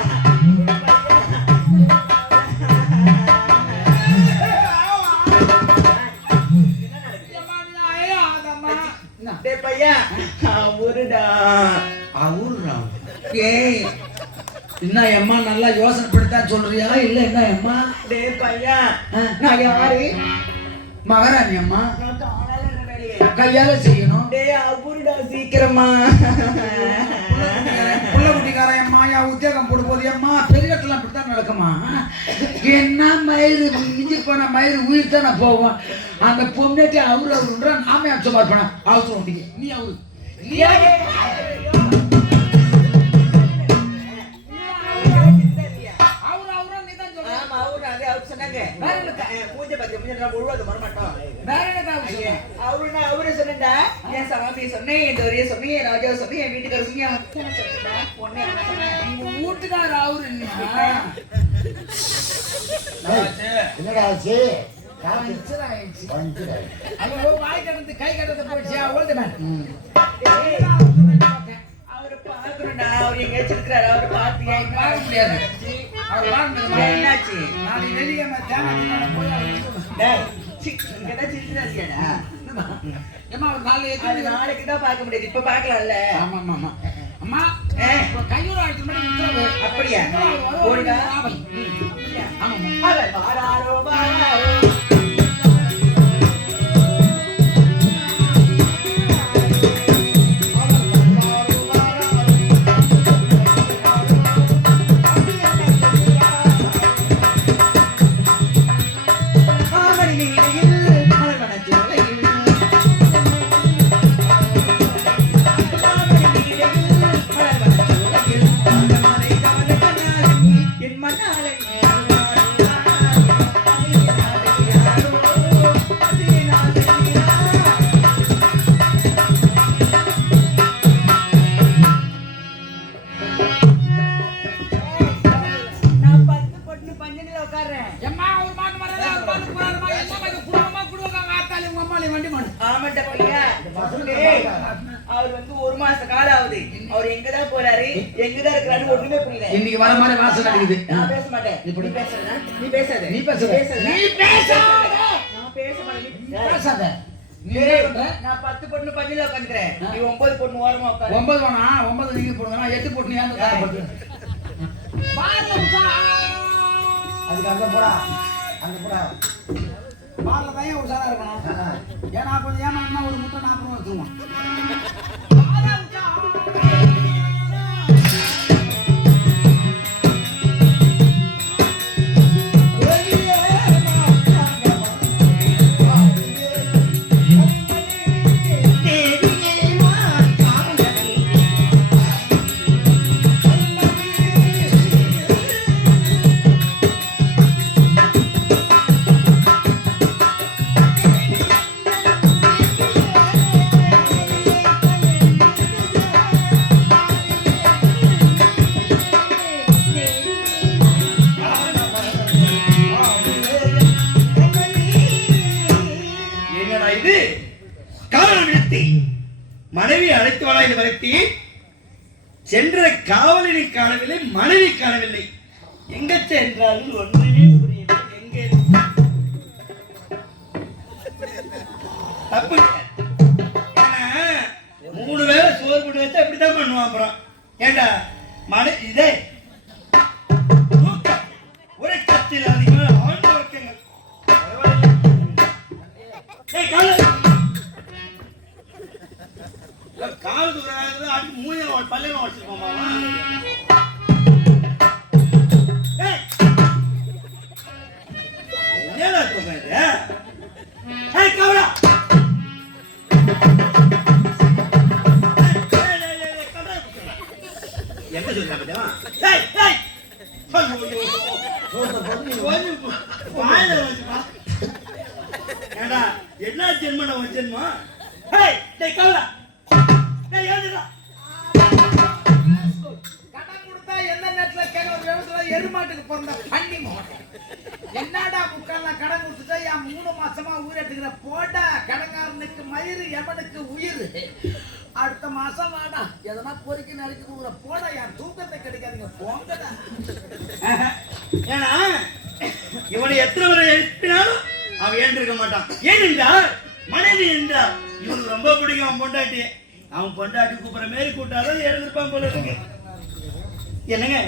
டேய் பையா ஊருடா ஊருடா ஏய் என்ன அம்மா நல்லா யோசனை பண்ணித்தான் சொல்றியா இல்ல என்ன அம்மா டேய் பையா நான் யாரு மகாராணி அம்மா நான் காணல வேலையே கையால செய்யணும் டேய் ஊருடா சீக்கிரமா புள்ள குட்டிக்கார அம்மா யா உத்தியோகம் போடு போது அம்மா பெரியட்டெல்லாம் இப்படித்தான் நடக்குமா என்ன மயிறு மிஞ்சி போன மயிறு உயிர் தானே போவோம் அந்த பொண்ணேட்டி அவருன்றா நாமே அம்சமா இருப்பானா அவசரம் உண்டிங்க நீ அவரு நீ அவரு சொன்னா என் சாமி சொன்னேன் என் தோரிய சொன்னேன் என் ராஜா சொன்னேன் என் வீட்டுக்கார சொன்னேன் பொண்ணு என்ன சொன்னேன் வீட்டுக்கார அவரு என்னடா ஆச்சு வாய் கடந்து கை கடந்து போயிடுச்சு அவரு அவரை பாக்குறா அவர் எங்கேயாச்சும் இருக்கிறாரு அவரை பார்த்து பார்க்க முடியாது அவர் வாங்க என்னாச்சு நாளைக்கு வெள்ளிக்கிழமை தேங்காய் போய் ஏமா ஒரு நாள் நாளைக்கு தான் பார்க்க முடியாது இப்ப பாக்கலாம்ல ஆமா ஆமா ஆமா அம்மா கையூர் ஆயிரத்து மணி உத்தரவு அப்படியா ஓடுங்க அவர் வாராரோ வாராரோ அவர் வந்து ஒரு மாச காலம் ஆகுது அவர் எங்கதான் போறாரு எங்கதான் இருக்கிறாரு ஒண்ணுமே புரியல இன்னைக்கு வர மாதிரி வாசனை அடிக்குது நான் பேச மாட்டேன் இப்படி பேசுறேன் நீ பேசாத நீ பேசாத நீ பேசாத நான் பேச மாட்டேன் நீ பேசாத நீ நான் 10 பொண்ணு பஞ்சில உட்கார்ந்துக்கிறேன் நீ 9 பொண்ணு ஓரமா உட்காரு 9 வேணா 9 நீங்க போடுங்க 8 போட்டு நீ அந்த காரணம் பாருங்க உச்சா அதுக்கு அங்க போடா அங்க போடா பால்ல தான் உஷாரா இருக்கணும் ஏன்னா கொஞ்சம் ஏமாந்தா ஒரு முட்டை 40 ரூபாய் வச்சுருவோம் என்று காவல் நிறுத்தி மனைவி அழைத்து வர இது வரைத்தி சென்ற காவலனை காணவில்லை, மனைவி காணவில்லை. எங்க சென்றார்கள் ஒன்றுமே புரியவில்லை. எங்கே தப்பு. ஏன்னா 3 வேளை சோறு போட்டு வச்சா இப்படித்தான் பண்ணுவான். அப்புறம் ஏண்டா மனை இதே ஒரு கத்தில் அதிகமாக ஆழ்ந்த வைக்கங்க. கால் தூரம் அடி மூணு பல்ல வச்சிருக்கோம். என்னடா சொல்றது? கவலா என்ன சொல்றாங்க? என்ன ஜென்ம ஜென்மா? கவலா கடன் கொடுத்தா எந்த நேரத்துல கேட்க எருமாட்டுக்கு பிறந்த பண்ணி மாட்டேன். என்னடா முக்கால்லாம் கடன் கொடுத்துட்டா என் 3 மாசமா உயிர் எடுத்துக்கிற போட்டா கடங்காரனுக்கு மயிறு எவனுக்கு உயிர். அடுத்த மாசம் வாடா எதனா பொறுக்கி நறுக்கி கொடுக்குற போடா என் தூக்கத்தை கிடைக்காதுங்க போங்கடா. ஏன்னா இவனை எத்தனை முறை எழுப்பினாலும் அவன் ஏற்றிருக்க மாட்டான். ஏனென்றால் மனைவி என்றால் இவனுக்கு ரொம்ப பிடிக்கும். அவன் பொண்டாட்டி அவன் பொண்டாட்டி கூப்பிடுற மாரி கூட்டாதான் எழுந்திருப்பான் போல இருக்கு. என்னங்க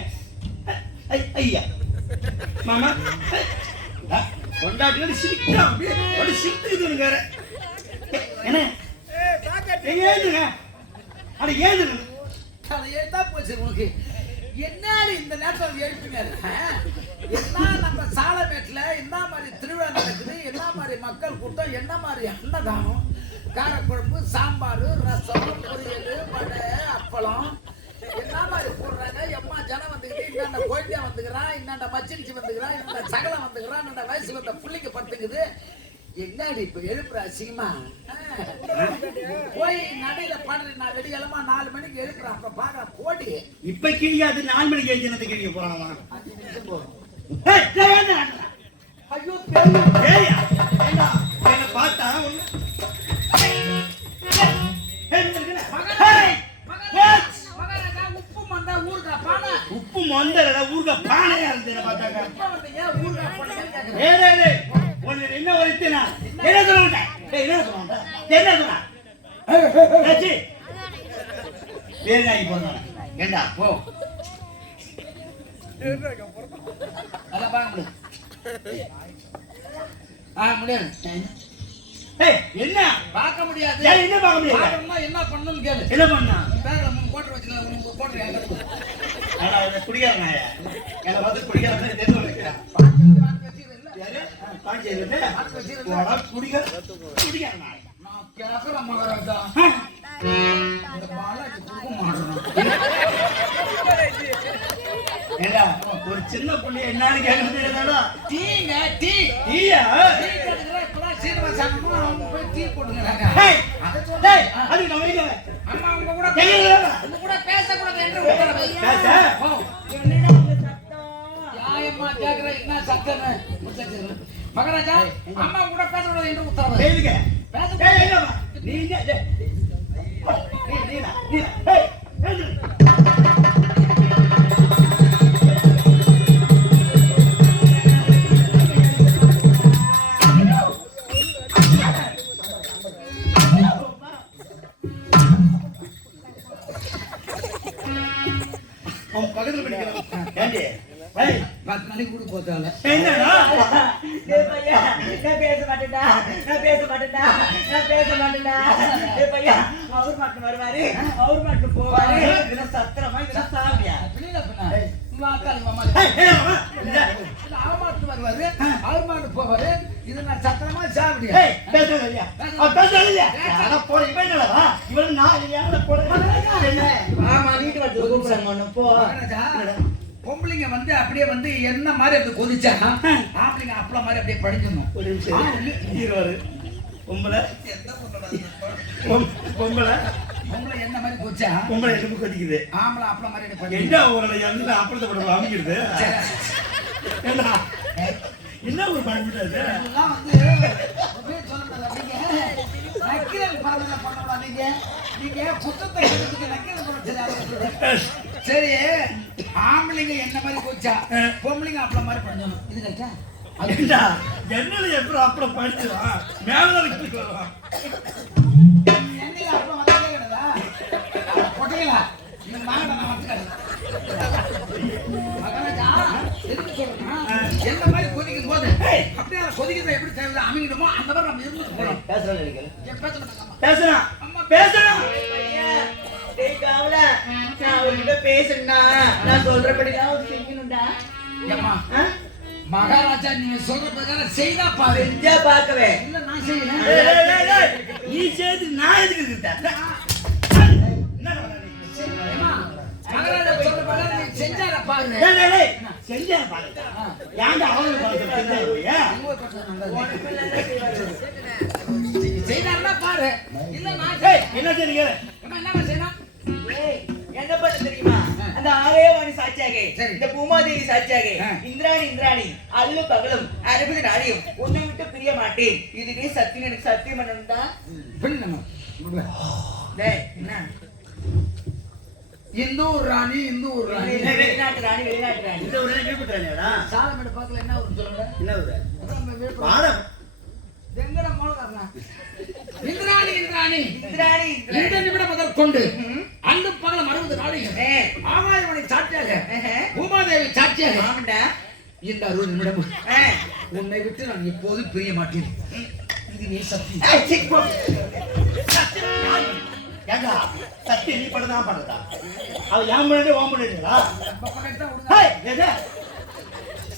ஐயா மாமா பொண்டாட்டி சிரிக்கிறான். அப்படியே சிரிக்குதுங்க. என்ன ஏதுங்க? அட ஏதுங்க? ஏதா போச்சு உனக்கு. என்னடி இந்த நேரத்தில் எழுப்பினாரு? என்ன நம்ம சாலமேட்டில் என்ன மாதிரி திருவிழா நடக்குது, என்ன மாதிரி மக்கள் கூட்டம், என்ன மாதிரி அன்னதானம், காரக்குழம்பு, சாம்பார், ரசம், பொரியல், வடை, அப்பளம் என்ன மாதிரி போடுறாங்க. எம்மா ஜனம் வந்துக்கிட்டு இன்னாண்ட கோயிலியா வந்துக்கிறான், இன்னாண்ட மச்சினிச்சி வந்துக்கிறான், இன்னாண்ட சகலம் வந்துக்கிறான், இன்னாண்ட வயசுல இந்த பிள்ளைங்க படுத்துக்குது. என்னடி இப்ப எழுப்புற அசிங்கமா? போய் நடையில பாடுற நான் வெடியலமா 4 மணிக்கு எழுப்புறேன். அப்ப பாக்குற போடி இப்ப கிழியாது 4 மணிக்கு எழுதி கிழிக்க போறாமா? 5 நிமிஷம் போதும். ஐயோ என்ன பார்த்தா உப்பு மொந்தா ஊர்க பானையா இருந்து பார்த்தாங்க. என்ன ஒருத்தனா என்ன சொல்ல மாட்டேன். என்ன சொல்ல என்ன சொன்னா பேருநாய்க்கு போறாங்க. ஏண்டா போ அதெல்லாம் பார்க்க முடியாது. முடியாது. என்ன பார்க்க முடியாது. என்ன பார்க்க முடியாது? என்ன பண்ணணும்னு கேளு. என்ன பண்ணா? பேக்ல 3 கோட்டர் வச்சுக்கலாம். உங்க கோட்டர் எங்க? குடிக்கார நாயா என்ன பார்த்து குடிக்கார தெரிஞ்சு வைக்கிறேன். குடிக்கார நாய் நான் கேட்கற மகராஜா இந்த பாலாஜி கொடுக்க மாட்டேன். ஏண்டா ஒரு சின்ன புள்ளி என்னன்னு கேட்கறதுடா. டீங்க டீ டீயா? டீ கேக்குறா. இப்பதான் சீனிவாசன் அவங்க போய் டீ போடுங்கறாங்க. அது நான் வைக்கல. அம்மா உங்க கூட பேச கூடாது என்று உத்தரவு. பேச என்னடா உங்க சத்தம்? யாயம்மா கேக்குற என்ன சத்தம்? முத்தச்சிரு மகராஜா அம்மா கூட பேச கூடாது என்று உத்தரவு. பேசுங்க. பேச நீ அவன் பக்கத்துல படிக்கிறான். ஏண்டி 10 நாளைக்கு கூட போத்தால என்னடா நான் பேச மாட்டேன்டா. பையா அவர் மட்டும் வருவாரு, அவர் மட்டும் போவாரு. இதெல்லாம் சத்திரமா இதெல்லாம் சாமியா? வருவாரு, அவர் மாட்டு போவாரு. இது நான் சத்திரமா சாப்பிடியா? பொம்பளைங்க வந்து அப்படியே வந்து என்ன மாதிரி அப்படி கொதிச்சா ஆம்பளைங்க அப்பள மாதிரி அப்படியே படிக்கணும். பொம்பளை பொம்பளை பொம்பளை என்ன மாதிரி கொதிச்சா பொம்பளை எலும்பு கொதிக்குது. ஆம்பளை அப்பள மாதிரி படிக்கணும். என்ன ஒரு எந்த அப்பளத்தை போட அமைக்கிறது? என்ன ஒரு பயன்படாது எல்லாம் வந்து சொல்ல நீங்க நீங்க புத்தத்தை கேட்டதுக்கு நக்கல் பண்ண தெரியாது. சரி ஆம்பளைங்க என்ன மாதிரி போச்சா பொம்பளைங்க அப்பள மாதிரி பண்ணணும் இது கரெக்டா? அதுடா என்னல எப்பற அப்பற படிச்சா மேல கிட்டலாம் என்னங்க அப்பள வந்தே கேடதா போட்டீங்களா நீங்க வாங்கடா நான் வந்து மகனஜா எதுக்கு சொல்றேன்னா என்ன மாதிரி கொதிக்கும் போது அப்படியே கொதிக்கிறத எப்படி தேவை அமைங்கிடுமோ அந்த மாதிரி நம்ம இருந்து போறோம். பேசுறேன் நீங்க பேசுறா அம்மா பேசுறேன். டேய் காவல நான் அவர்கிட்ட பேசணும்னா நான் சொல்றபடிதான் அவர் செய்யணும்டா. ஏம்மா மகாராஜா நீங்க சொல்ற பிரகாரம் செய்தா பாரு. செஞ்சா பார்க்கவே இல்ல நான் செய்யறேன். நீ செய்து நான் எதுக்கு இருக்கேன்? ஏம்மா மகாராஜா சொல்ற பிரகாரம் நீ செஞ்சார பாரு. செஞ்சா பாரு. ஏன்டா அவளை பாத்து செஞ்சாருயா? செய்தாருன்னா பாரு. இல்ல நான் என்ன செய்றீங்க? என்ன செய்யணும்? ஏய் என்ன பண்ண தெரியுமா? அந்த ஆரேவாணி சாட்சியாக இந்த பூமாதேவி சாட்சியாக இந்திராணி அல்லு பகலும் 60 நாளையும் உன்னை விட்டு பிரிய மாட்டேன். இதுவே சத்தியம் எனக்கு சத்தியம் பண்ணணும்டா. டேய் என்ன இந்தூர் ராணி வெளிநாட்டு ராணி இந்த ஊரே கேக்குறானேடா. சாலமேடு பக்கத்துல என்ன ஊர் சொல்லுங்க? என்ன ஊரு? விழுப்புரம். பாடம். வெங்கட மோளகாரனா இந்திராணி இந்த நிமிடம் முதல் கொண்டு அன்று பகலம் 60 நாளையும் ஆகாயவாணி சாட்சியாக பூமாதேவி சாட்சியாக ஆமாண்டா. இந்த 60 நிமிடம் உன்னை விட்டு நான் எப்போதும் பிரிய மாட்டேன். இது நீ சத்தியம். ஏண்டா சத்தியம் நீ படுதான் படுதா? அவ ஏன் முன்னாடி ஓம் பண்ணிட்டீங்களா?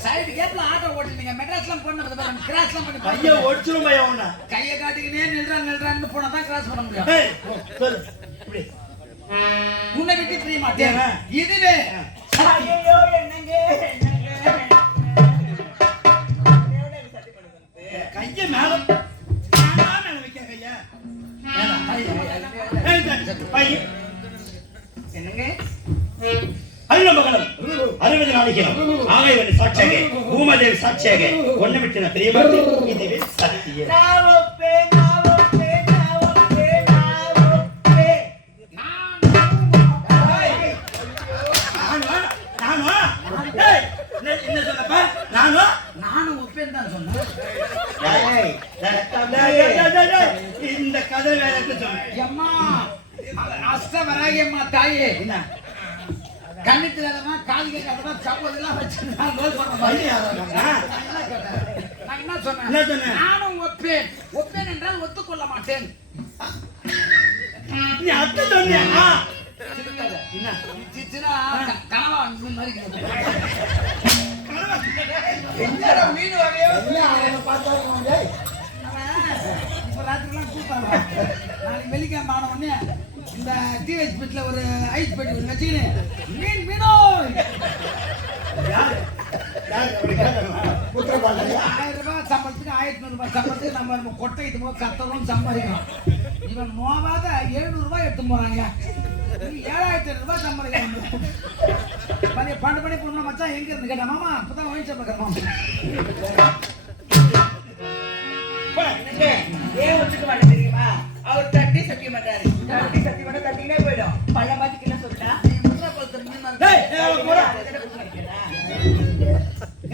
சைடு கேப்ல ஆட்டோ ஓட்டுனீங்க மெட்ராஸ்லாம் போனது பாருங்க கிராஸ்லாம் பண்ணி கைய ஒடிச்சிரும் பைய உன்னை. கையை காட்டிக்கினே நில்றான்னு போனா தான் கிராஸ் பண்ண முடியும். ஏய் சொல்லு இப்படி உன்னை விட்டு பிரிய மாட்டேன். இதுவே ஐயோ என்னங்க கைய மேல மேல வைக்க கைய பைய என்னங்க அருணமகலம் 60 நாளைக்கும் ஆகாயவாணி சாட்சியாக பூமாதேவி சாட்சியாக ஒன்ன விட்டு நான் பிரியமாட்டே. இதுவே சத்தியம். என்ன சொன்னப்ப நானும் ஒப்பேன் தான் சொன்னேன். இந்த கதை வேற சொன்னேன். அம்மா அஷ்டவராகியம்மா தாயே என்ன கண்ணு தெரியாதமா கால் கேட்காதமா சப்போதெல்லாம் வச்சிருந்தா லோல் பண்ண மாதிரி நான் என்ன சொன்னேன்? நானும் ஒப்பேன் என்றால் ஒத்துக்கொள்ள மாட்டேன். நீ அத்தை சொன்னியா? என்ன சிச்சினா கனவா மாதிரி மீன் வகையோ இப்ப ராத்திரிலாம் கூப்பிட்டாங்க. நாளைக்கு வெள்ளிக்கிழமை ஆன உடனே இந்த டிவிஎஸ் பெட்ல ஒரு ஐஸ் பெட்டி ஒன்று வச்சுக்கினேன் மீனோ 1000 ரூபாய் சம்பளத்துக்கு 1500 ரூபாய் சம்பளத்துக்கு நம்ம கொட்டை இது போது கத்தவும் சம்பாதிக்கணும். இவன் நோவாத 700 ரூபாய் எடுத்து போறாங்க. 7500 ரூபாய் சம்பாதிக்கணும். பண்ணி பொண்ணு மச்சான் எங்க இருந்து கேட்டா மாமா அப்பதான் வாங்கி சாப்பிடுறோம். ஏன் ஒத்துக்க மாட்டேன் தெரியுமா? அவர் தட்டி சத்தியம் பண்றாரு. தட்டி சத்தியம் பண்ண தட்டினே போயிடும். பள்ள மாத்திக்கு என்ன சொல்லிட்டா?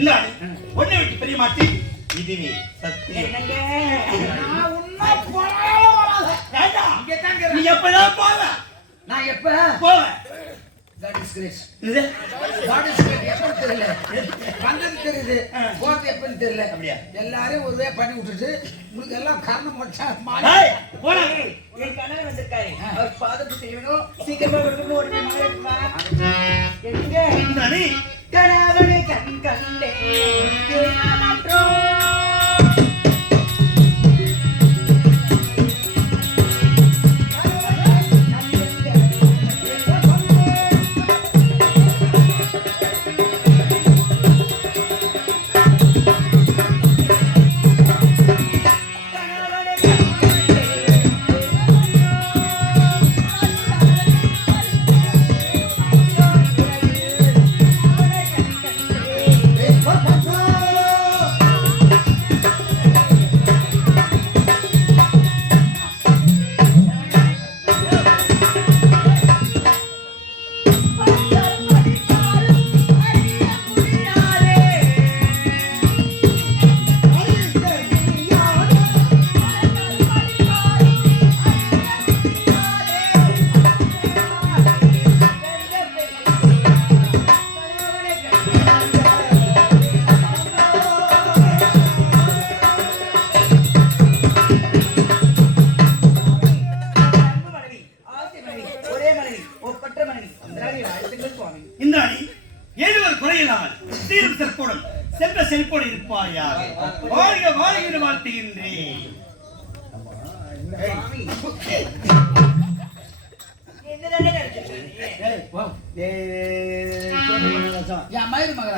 இல்ல ஒண்ணு விட்டு பெரிய மாட்டி இதுவே சத்தியம். என்னங்க நான் உன்ன போறேன். இங்க தாங்க நீ எப்பதான் போவ? நான் எப்ப போவேன். God is grace. இது God is grace. எப்ப தெரியல. வந்தது தெரியுது. போறது எப்ப தெரியல. அப்படியே எல்லாரும் ஒருவே பண்ணி விட்டுட்டு உங்களுக்கு எல்லாம் காரணம் வச்சா ஏய் போடா. என் கணவர் வந்திருக்காரு. அவர் பாதத்தை செய்யணும். சீக்கிரமா வரணும். ஒரு மகன்மா. எங்க இந்தானே கணவனை கண் கண்டே கேட்கமாட்டோ. இருப்பாயாக. வாழ்க வாழ்க என்று வாழ்த்துகின்றேன். என்னதானே நினைச்சிருக்கீங்க? என் மயிறு மகளா?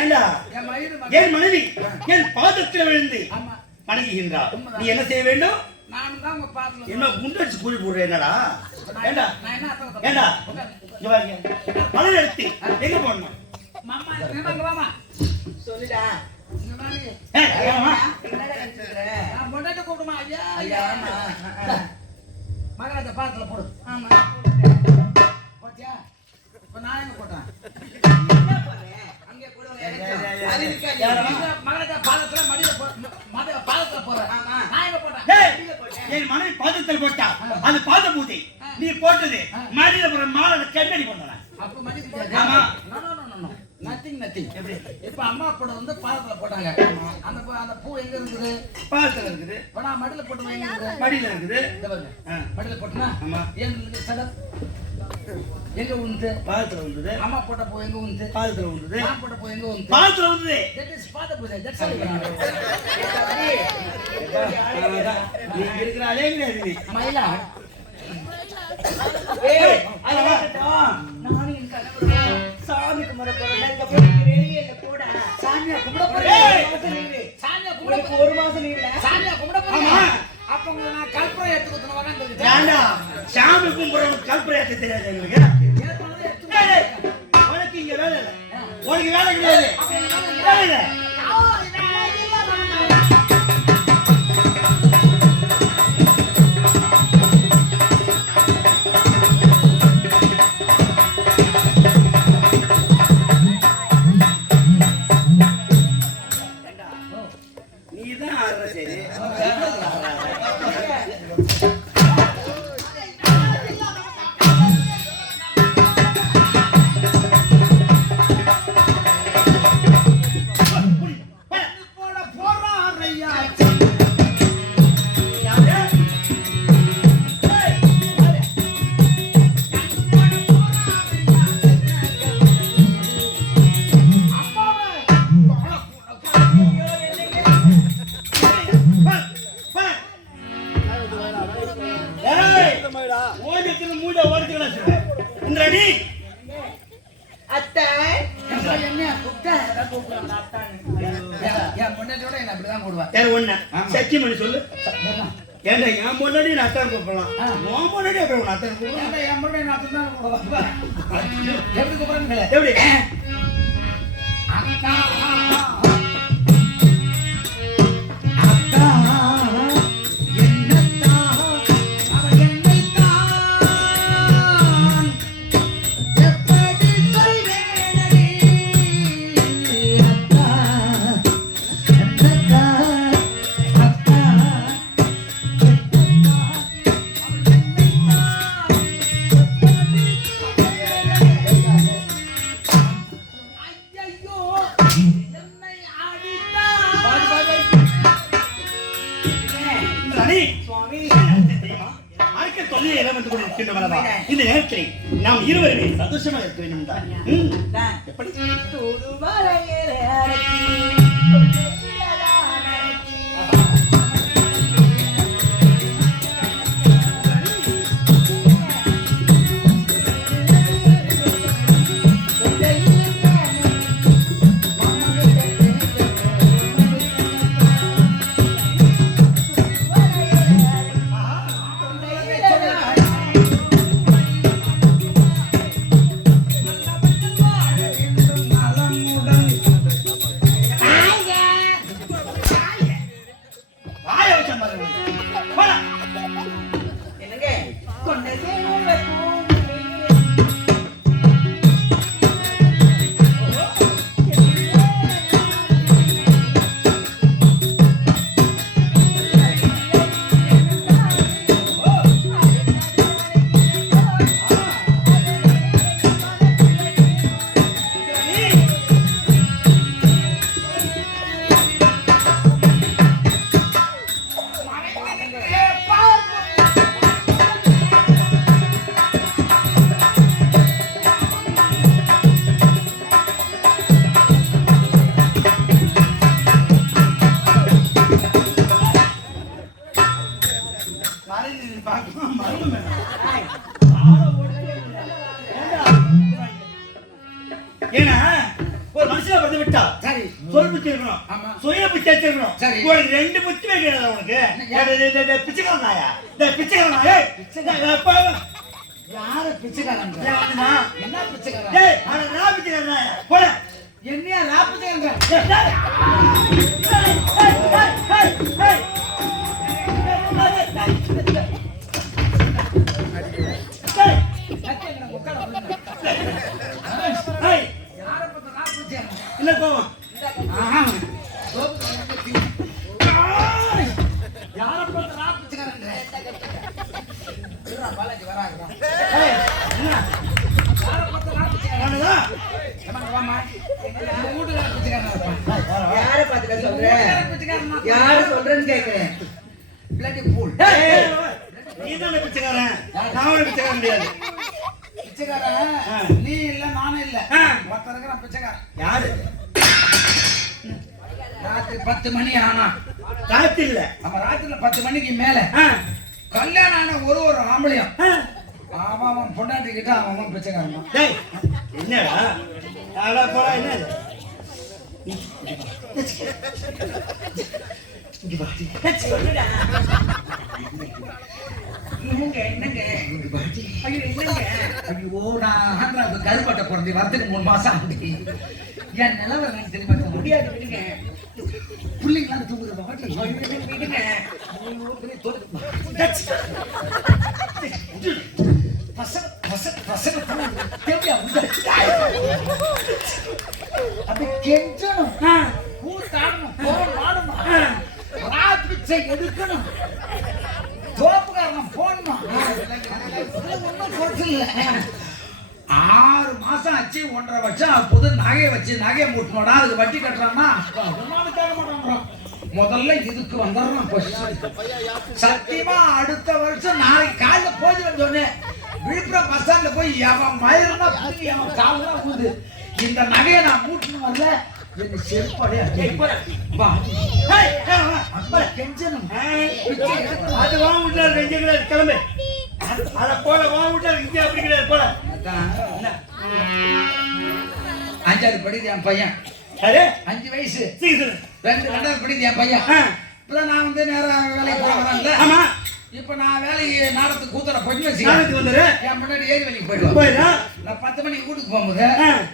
ஏண்டா என் மயிறு மகளா? என் மனைவி என் பாதத்தில் விழுந்து ஆமா. வணங்குகின்றார். நீ என்ன செய்ய வேண்டும்? நானும் தான் உங்க பாத்துல. என்ன குண்டடிச்சு கூலி போடுற என்னடா? ஏண்டா நான் என்ன அர்த்தம் ஏண்டா உட்காரு. இங்க வாங்க. மணல் எடுத்து எங்க போடணும்? மாமா இங்க வாமா. சொல்லுடா. இங்க வாடி. ஏமா என்னடா நினைச்சிருக்கிற? நான் பொண்டாட்டி கூப்பிடுமா? ஐயா ஐயா, ஐயா. ஆமா. மகள அந்த பாத்துல போடு. ஆமா. போட்டியா? இப்ப நான் எங்க போட்டேன்? என்ன பண்ணே? அங்கே கூட அது இருக்காது. மகள பாலத்துல மடியில போ. பாலத்துல போற. ஆமா. நான் எங்க போட்டேன்? என் மனைவி பாதத்தில் போட்டா அது பாத பூஜை. நீ போட்டது மடியில போற மாலை கண்ணடி பண்ணலாம். அப்ப மடிக்கு ஆமா. No no no no nothing எப்படி இப்ப அம்மா கூட வந்து பாலத்துல போட்டாங்க. அந்த அந்த பூ எங்க இருக்குது? பாதத்துல இருக்குது. இப்ப நான் மடியில போட்டு எங்க இருக்குது? மடியில இருக்குது. இந்த பாருங்க. மடியில போட்டுனா ஆமா. எங்க சடப் எங்க உண்டு? பாதத்துல வந்தது. அம்மா போட்ட பூ எங்க உண்டு? பாதத்துல வந்தது. நான் போட்ட பூ எங்க உண்டு? பாதத்துல வந்தது. தட் இஸ் பாத பூஜை. That's all. நீ இருக்கிற அலேங்கிறது நீ. மயிலா ஏய், அது வரட்டும். நானும் என் கணவரும் சாமி கும்பிட போறோம். அதுக்கப்புறம் நீங்க வெளியே இல்ல கூட. சாமியா கும்பிட ஏய். போறீங்க? சாமியா கும்பிட உங்களுக்கு ஒரு மாசம் லீவ்ல. சாமியா கும்பிட போறீங்க? ஆமா. அப்ப உங்களை நான் கல்புரம் எடுத்து குத்துன வரான்னு ஏண்டா சாமி கும்பிடுறவங்க கல்பரையாத்த தெரியாது எங்களுக்கு. ஏய், உனக்கு இங்க வேலை இல்லை. உனக்கு வேலை கிடையாது. வேலை இல்லை. நீதான் ஆடுற சரி. அத்தை என்ன கூப்பிட்டா என் பொண்டாட்டியோட என்ன அப்படிதான் கூடுவா. சத்தியம் பண்ணி சொல்லு. ஏண்டா என் முன்னாடி நான் அத்தான் கூப்பிடலாம். உன் முன்னாடி அப்புறம் உன் அத்தான் கூப்பிடலாம். என் பொண்டாட்டி நான் அப்படிதான் கூடுவா. எப்படி கூப்பிடுறேன்? எப்படி அக்கா இந்த நேரத்தில் நாம் இருவருமே சந்தோஷமாக இருக்க வேண்டும் தான். எப்படி தொடுமலையிலே அரசி என்னங்க கொண்ட சேனூர்ல சரி. உனக்கு 2 புத்தி வைக்கிறதா உனக்கு? பிச்சைக்காரன் நாயா? பிச்சைக்காரன் நாயா? யார பிச்சைக்காரன்? என்ன பிச்சைக்காரன்? நான் பிச்சைக்காரன் நாயா? போட என்னையா ராப்பிச்சைக்காரன்? என்ன கோவம்? பாலாஜி வராங்க. யாரை பார்த்துக்க சொல்ற? யாரு சொல்றேன்னு கேக்குறேன். நீதானே பிச்சைக்காரன்? நான் பிச்சைக்காரன் முடியாது. பிச்சைக்காரன் நீ இல்ல நானும் இல்ல. ஒருத்தர் இருக்கிற பிச்சைக்காரன் யாரு? ராத்திரி 10 மணி ஆனா ராத்திரி இல்ல, அவன் ராத்திரில 10 மணிக்கு மேல கல்யாணம் ஆன ஒரு ஆம்பளையும் அவன் பொண்டாட்டிக்கிட்ட அவன் பிச்சைக்காரன். டேய் என்னடா அட போடா, என்னது சொல்லுடா. என்னங்க ஐயோ என்னங்க? ஐயோ நான் ஆந்திராவுக்கு கருப்பட்டை பிறந்து வரத்துக்கு 3 மாசம் ஆண்டி. என் நிலவரம் என்னன்னு தெரியுமா? முடியாது விடுங்க. பிள்ளைங்களாம் தூங்குற பாட்டி விடுங்க. அப்படி கெஞ்சணும், கூத்தாடணும், போராடணும், ராப்பிச்சை எடுக்கணும், தோப்புக்காரன் போடணும். ஒன்றும் குறைச்சல் இல்லை. 6 மாசம் ஆச்சு, 1.5 வருஷம் அப்போது நகையை வச்சு நகையை மூட்டணும்டா, அதுக்கு வட்டி கட்டுறான்னா கேட்க மாட்டோம். முதல்ல இதுக்கு வந்துடுறோம். சத்தியமா அடுத்த வருஷம் நாளைக்கு காலைல போய் வந்தோடனே விழுப்புரம் பஸ் ஸ்டாண்ட்ல போய் அவன் மயிரமா புள்ளி அவன் காலெல்லாம் ஊது. இந்த நகையை நான் மூட்டணும் வரல என்ன செருப்பாடே கெஞ்சணும். அது வா விட்டா ரெஞ்சு கிடையாது, கிளம்பு. அத போல வா விட்டா இங்க அப்படி கிடையாது, போல. 5வது படிக்குது என் பையன். அரே 5 வயசு. 2 படிக்குது என் பையன். இப்ப நான் வந்து நேரம் வேலைக்கு போறேன்ல. ஆமா. இப்ப நான் வேலைக்கு நாடத்துக்கு கூத்தர போய் நாளைக்கு வந்துரு. என் முன்னாடி ஏரி வேலைக்கு போயிடுவான். போயிடா. நான் 10 மணிக்கு வீட்டுக்கு போகும்போது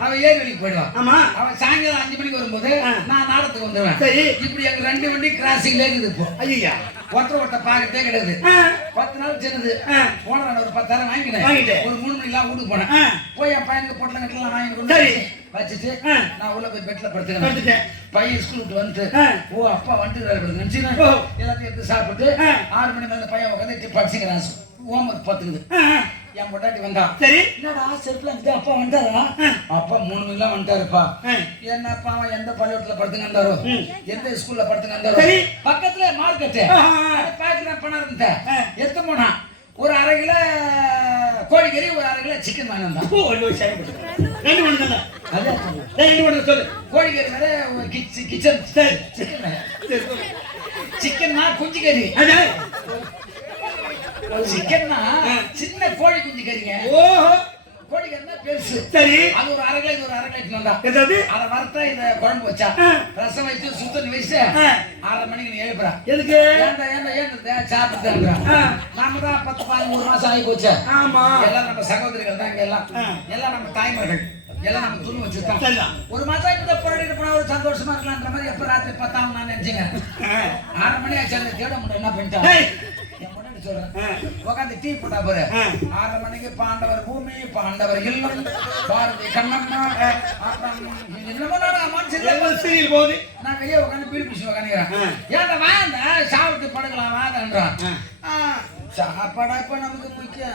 அவன் ஏரி வேலைக்கு போயிடுவான். ஆமா. அவன் சாயங்காலம் 5 மணிக்கு வரும்போது நான் நாடத்துக்கு வந்துடுவேன். சரி. இப்படி எங்க 2 வண்டி கிராசிங்ல இருக்குது. இப்போ ஐயா ஒருத்தர் பாக்கத்தே கிடையாது. 10 நாள் சென்னது போன ஒரு 10,000 வாங்கினேன். ஒரு 3 மணிக்கெல்லாம் வீட்டுக்கு போனேன். போய் என் பையனுக்கு பொட்டலம் கட்டலாம் வாங்கி கொண்டு வச்சுட்டு நான் உள்ள போய் பெட்ல படுத்துக்கிறேன். பையன் ஸ்கூல் விட்டு வந்து ஓ அப்பா வந்துட்டு நினைச்சு எல்லாத்தையும் எடுத்து சாப்பிட்டு 6 மணி மேல பையன் உட்காந்து படிச்சுக்கிறான். ஹோம்ஒர்க் பார்த்துக்குது. என் பொண்டாட்டி வந்தா. சரி என்னடா செருப்புல இருந்து அப்பா வந்துட்டாரா? அப்பா 3 மணிலாம் வந்துட்டாருப்பா. என்னப்பா அவன் எந்த பள்ளிக்கூடத்துல படுத்துங்க இருந்தாரோ, எந்த ஸ்கூல்ல படுத்துங்க இருந்தாரோ, பக்கத்துல மார்க்கெட்டு பாக்கெட்ல பணம் இருந்த எடுத்து போனா ஒரு 1/2 கிலோ கோழிக்கறி, ஒரு 1/2 கிலோ சிக்கன் வாங்கி வந்தான். 2 மணி தான். அதே 2 மணி சொல்லு. கோழிக்கறி வேற கிச்சன் சிக்கன்னா குஞ்சு கறி. சிக்கன்னா சின்ன கோழி குஞ்சு கறிங்க. ஓஹோ கோழிக்கறினா பெருசு. சரி அது ஒரு 1/2 கிலோ, இது ஒரு 1/2 கிலோ வந்தா. அதை வறுத்தா இத குழம்பு வச்சா ரசம் வச்சு சுத்தம் வச்சு 6:30 மணிக்கு நீ எழுப்புறா. எதுக்கு? ஏன்டா சாப்பிட்டுன்றா. நாம தான் 10-11 மாசம் ஆகி போச்சு. ஆமா எல்லாம் நம்ம சகோதரிகள் தான், இங்க எல்லாம் நம்ம தாய்மார்கள், எல்லாம் நம்ம துணி வச்சுதான். ஒரு மாசம் இப்ப போராடிட்டு போனா ஒரு சந்தோஷமா இருக்கலாம்ன்ற மாதிரி எப்ப ராத்திரி 10 ஆகும் நான் நினைச்சேங்க. 6:30 மணி ஆச்சு. அந்த தேட முடியும் என்ன பண்ணிட்டா சொல்றேன். உட்காந்து டீ போட்டா போற 6:30 மணிக்கு பாண்டவர் பூமி, பாண்டவர் இல்லம், பாரதி கண்ணம்மா, சீரியல் போகுது. நான் வெளியே உட்காந்து பீடி பிடிச்சி உட்காந்துக்கிறேன். ஏன்டா வாங்க சாப்பிட்டு படுக்கலாம் வாங்கன்றான். சாப்பாடா இப்ப நமக்கு முக்கியம்.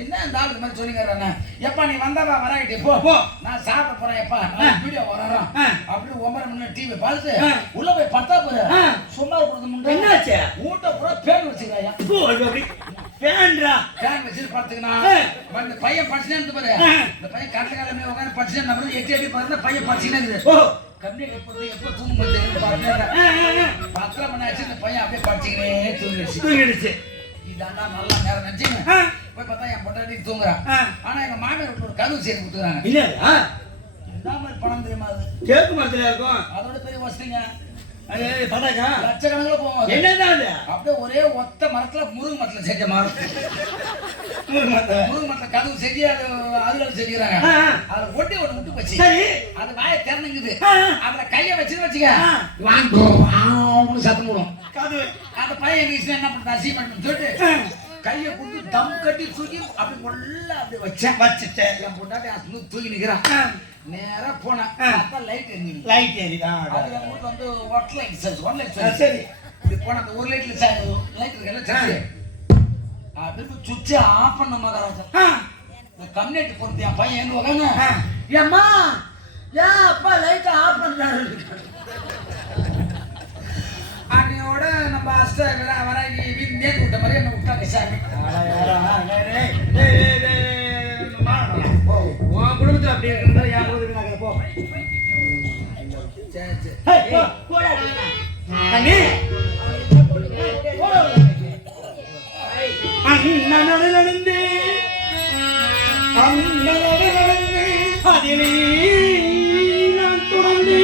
என்ன இந்த ஆளுக்கு மாதிரி சொல்லிக்கிறானே, எப்பா நீ வந்தாவா வராகிட்டே போ போ, நான் சாப்பிட போறேன் எப்பா வீடியோ வரோம் அப்படி 9 மணி டிவி பார்த்து உள்ள போய் பத்தா போற சும்மா கொடுக்க முடியும். என்னாச்சு? ஊட்ட பூரா பேன் வச்சுக்கிறாயா? பேன் வச்சுட்டு பார்த்துக்கணும். இந்த பையன் படிச்சுன்னு பாரு, இந்த பையன் கட்டில காலமே உட்காந்து படிச்சுன்னு நம்ம 8 பாருங்க பையன் படிச்சுன்னு கண்ணை எப்ப தூங்கும்போது 10 மணி ஆச்சு. இந்த பையன் அப்படியே படிச்சுக்கினே தூங்கிடுச்சு. இதாண்டா நல்லா நேரம் நினைச்சுங்க. போய் பார்த்தா என் பொண்டாட்டி தூங்குறான். ஆனா எங்க மாமியார் ஒரு கதவு செய்து கொடுத்துறாங்க. இல்ல என்ன மாதிரி பணம் தெரியுமா? அது கேக்கு மரத்துல இருக்கும். அதோட பெரிய வசதிங்க. லட்சக்கணக்கில் போவோம். என்னதான் அது? அப்படியே ஒரே ஒத்த மரத்துல முருங்கை மரத்துல செஞ்ச மரம். முருங்கை மரத்துல கதவு செஞ்சு அது அதுல செஞ்சுக்கிறாங்க. அதுல ஒட்டி ஒண்ணு விட்டு போச்சு. அது வாயை திறந்துக்குது. அதுல கையை வச்சுக்க வாங்க சத்தம் போடும். அந்த பையன் எங்க என்ன பண்ணா சீமெண்ட் சொல்லிட்டு கையை கொடுத்து தம் கட்டி தூக்கி அப்படி கொள்ள அப்படி வச்சுட்டேன். என் பொண்டாட்டி தூக்கி நிக்கிறான். நேரா போனேன். லைட் எரியுதான். அது எங்க வீட்டுல வந்து ஒன் லைட் சரி இப்படி போன அந்த ஒரு லைட்ல லைட் இருக்குல்ல சரி அப்படி சுவிட்ச் ஆஃப் பண்ண மகாராஜா. இந்த கம்யூனிட்டி பொறுத்து என் பையன் எங்க உட்காந்து ஏம்மா ஏன் அப்பா லைட்டை ஆஃப் பண்றாரு. அன்னையோட நம்ம அஷ்ட வர நேற்று விட்ட மாதிரி என்ன விட்டாங்க சாமி. உன் குடும்பத்தில் அப்படி இருக்கிறதா என் குடும்பத்தில் போ. சரி சரி அண்ணனோடு நடந்து அதிலே நான் தொடர்ந்து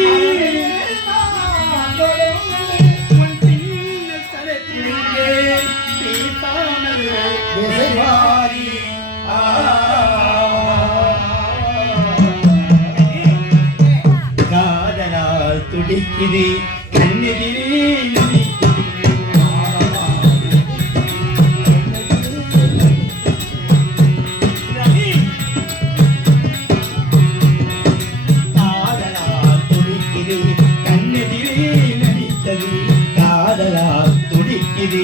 காதலால் துடிக்குது கண்ணெதிரே கண்ணெதிரே நடித்தது காதலால் துடிக்குது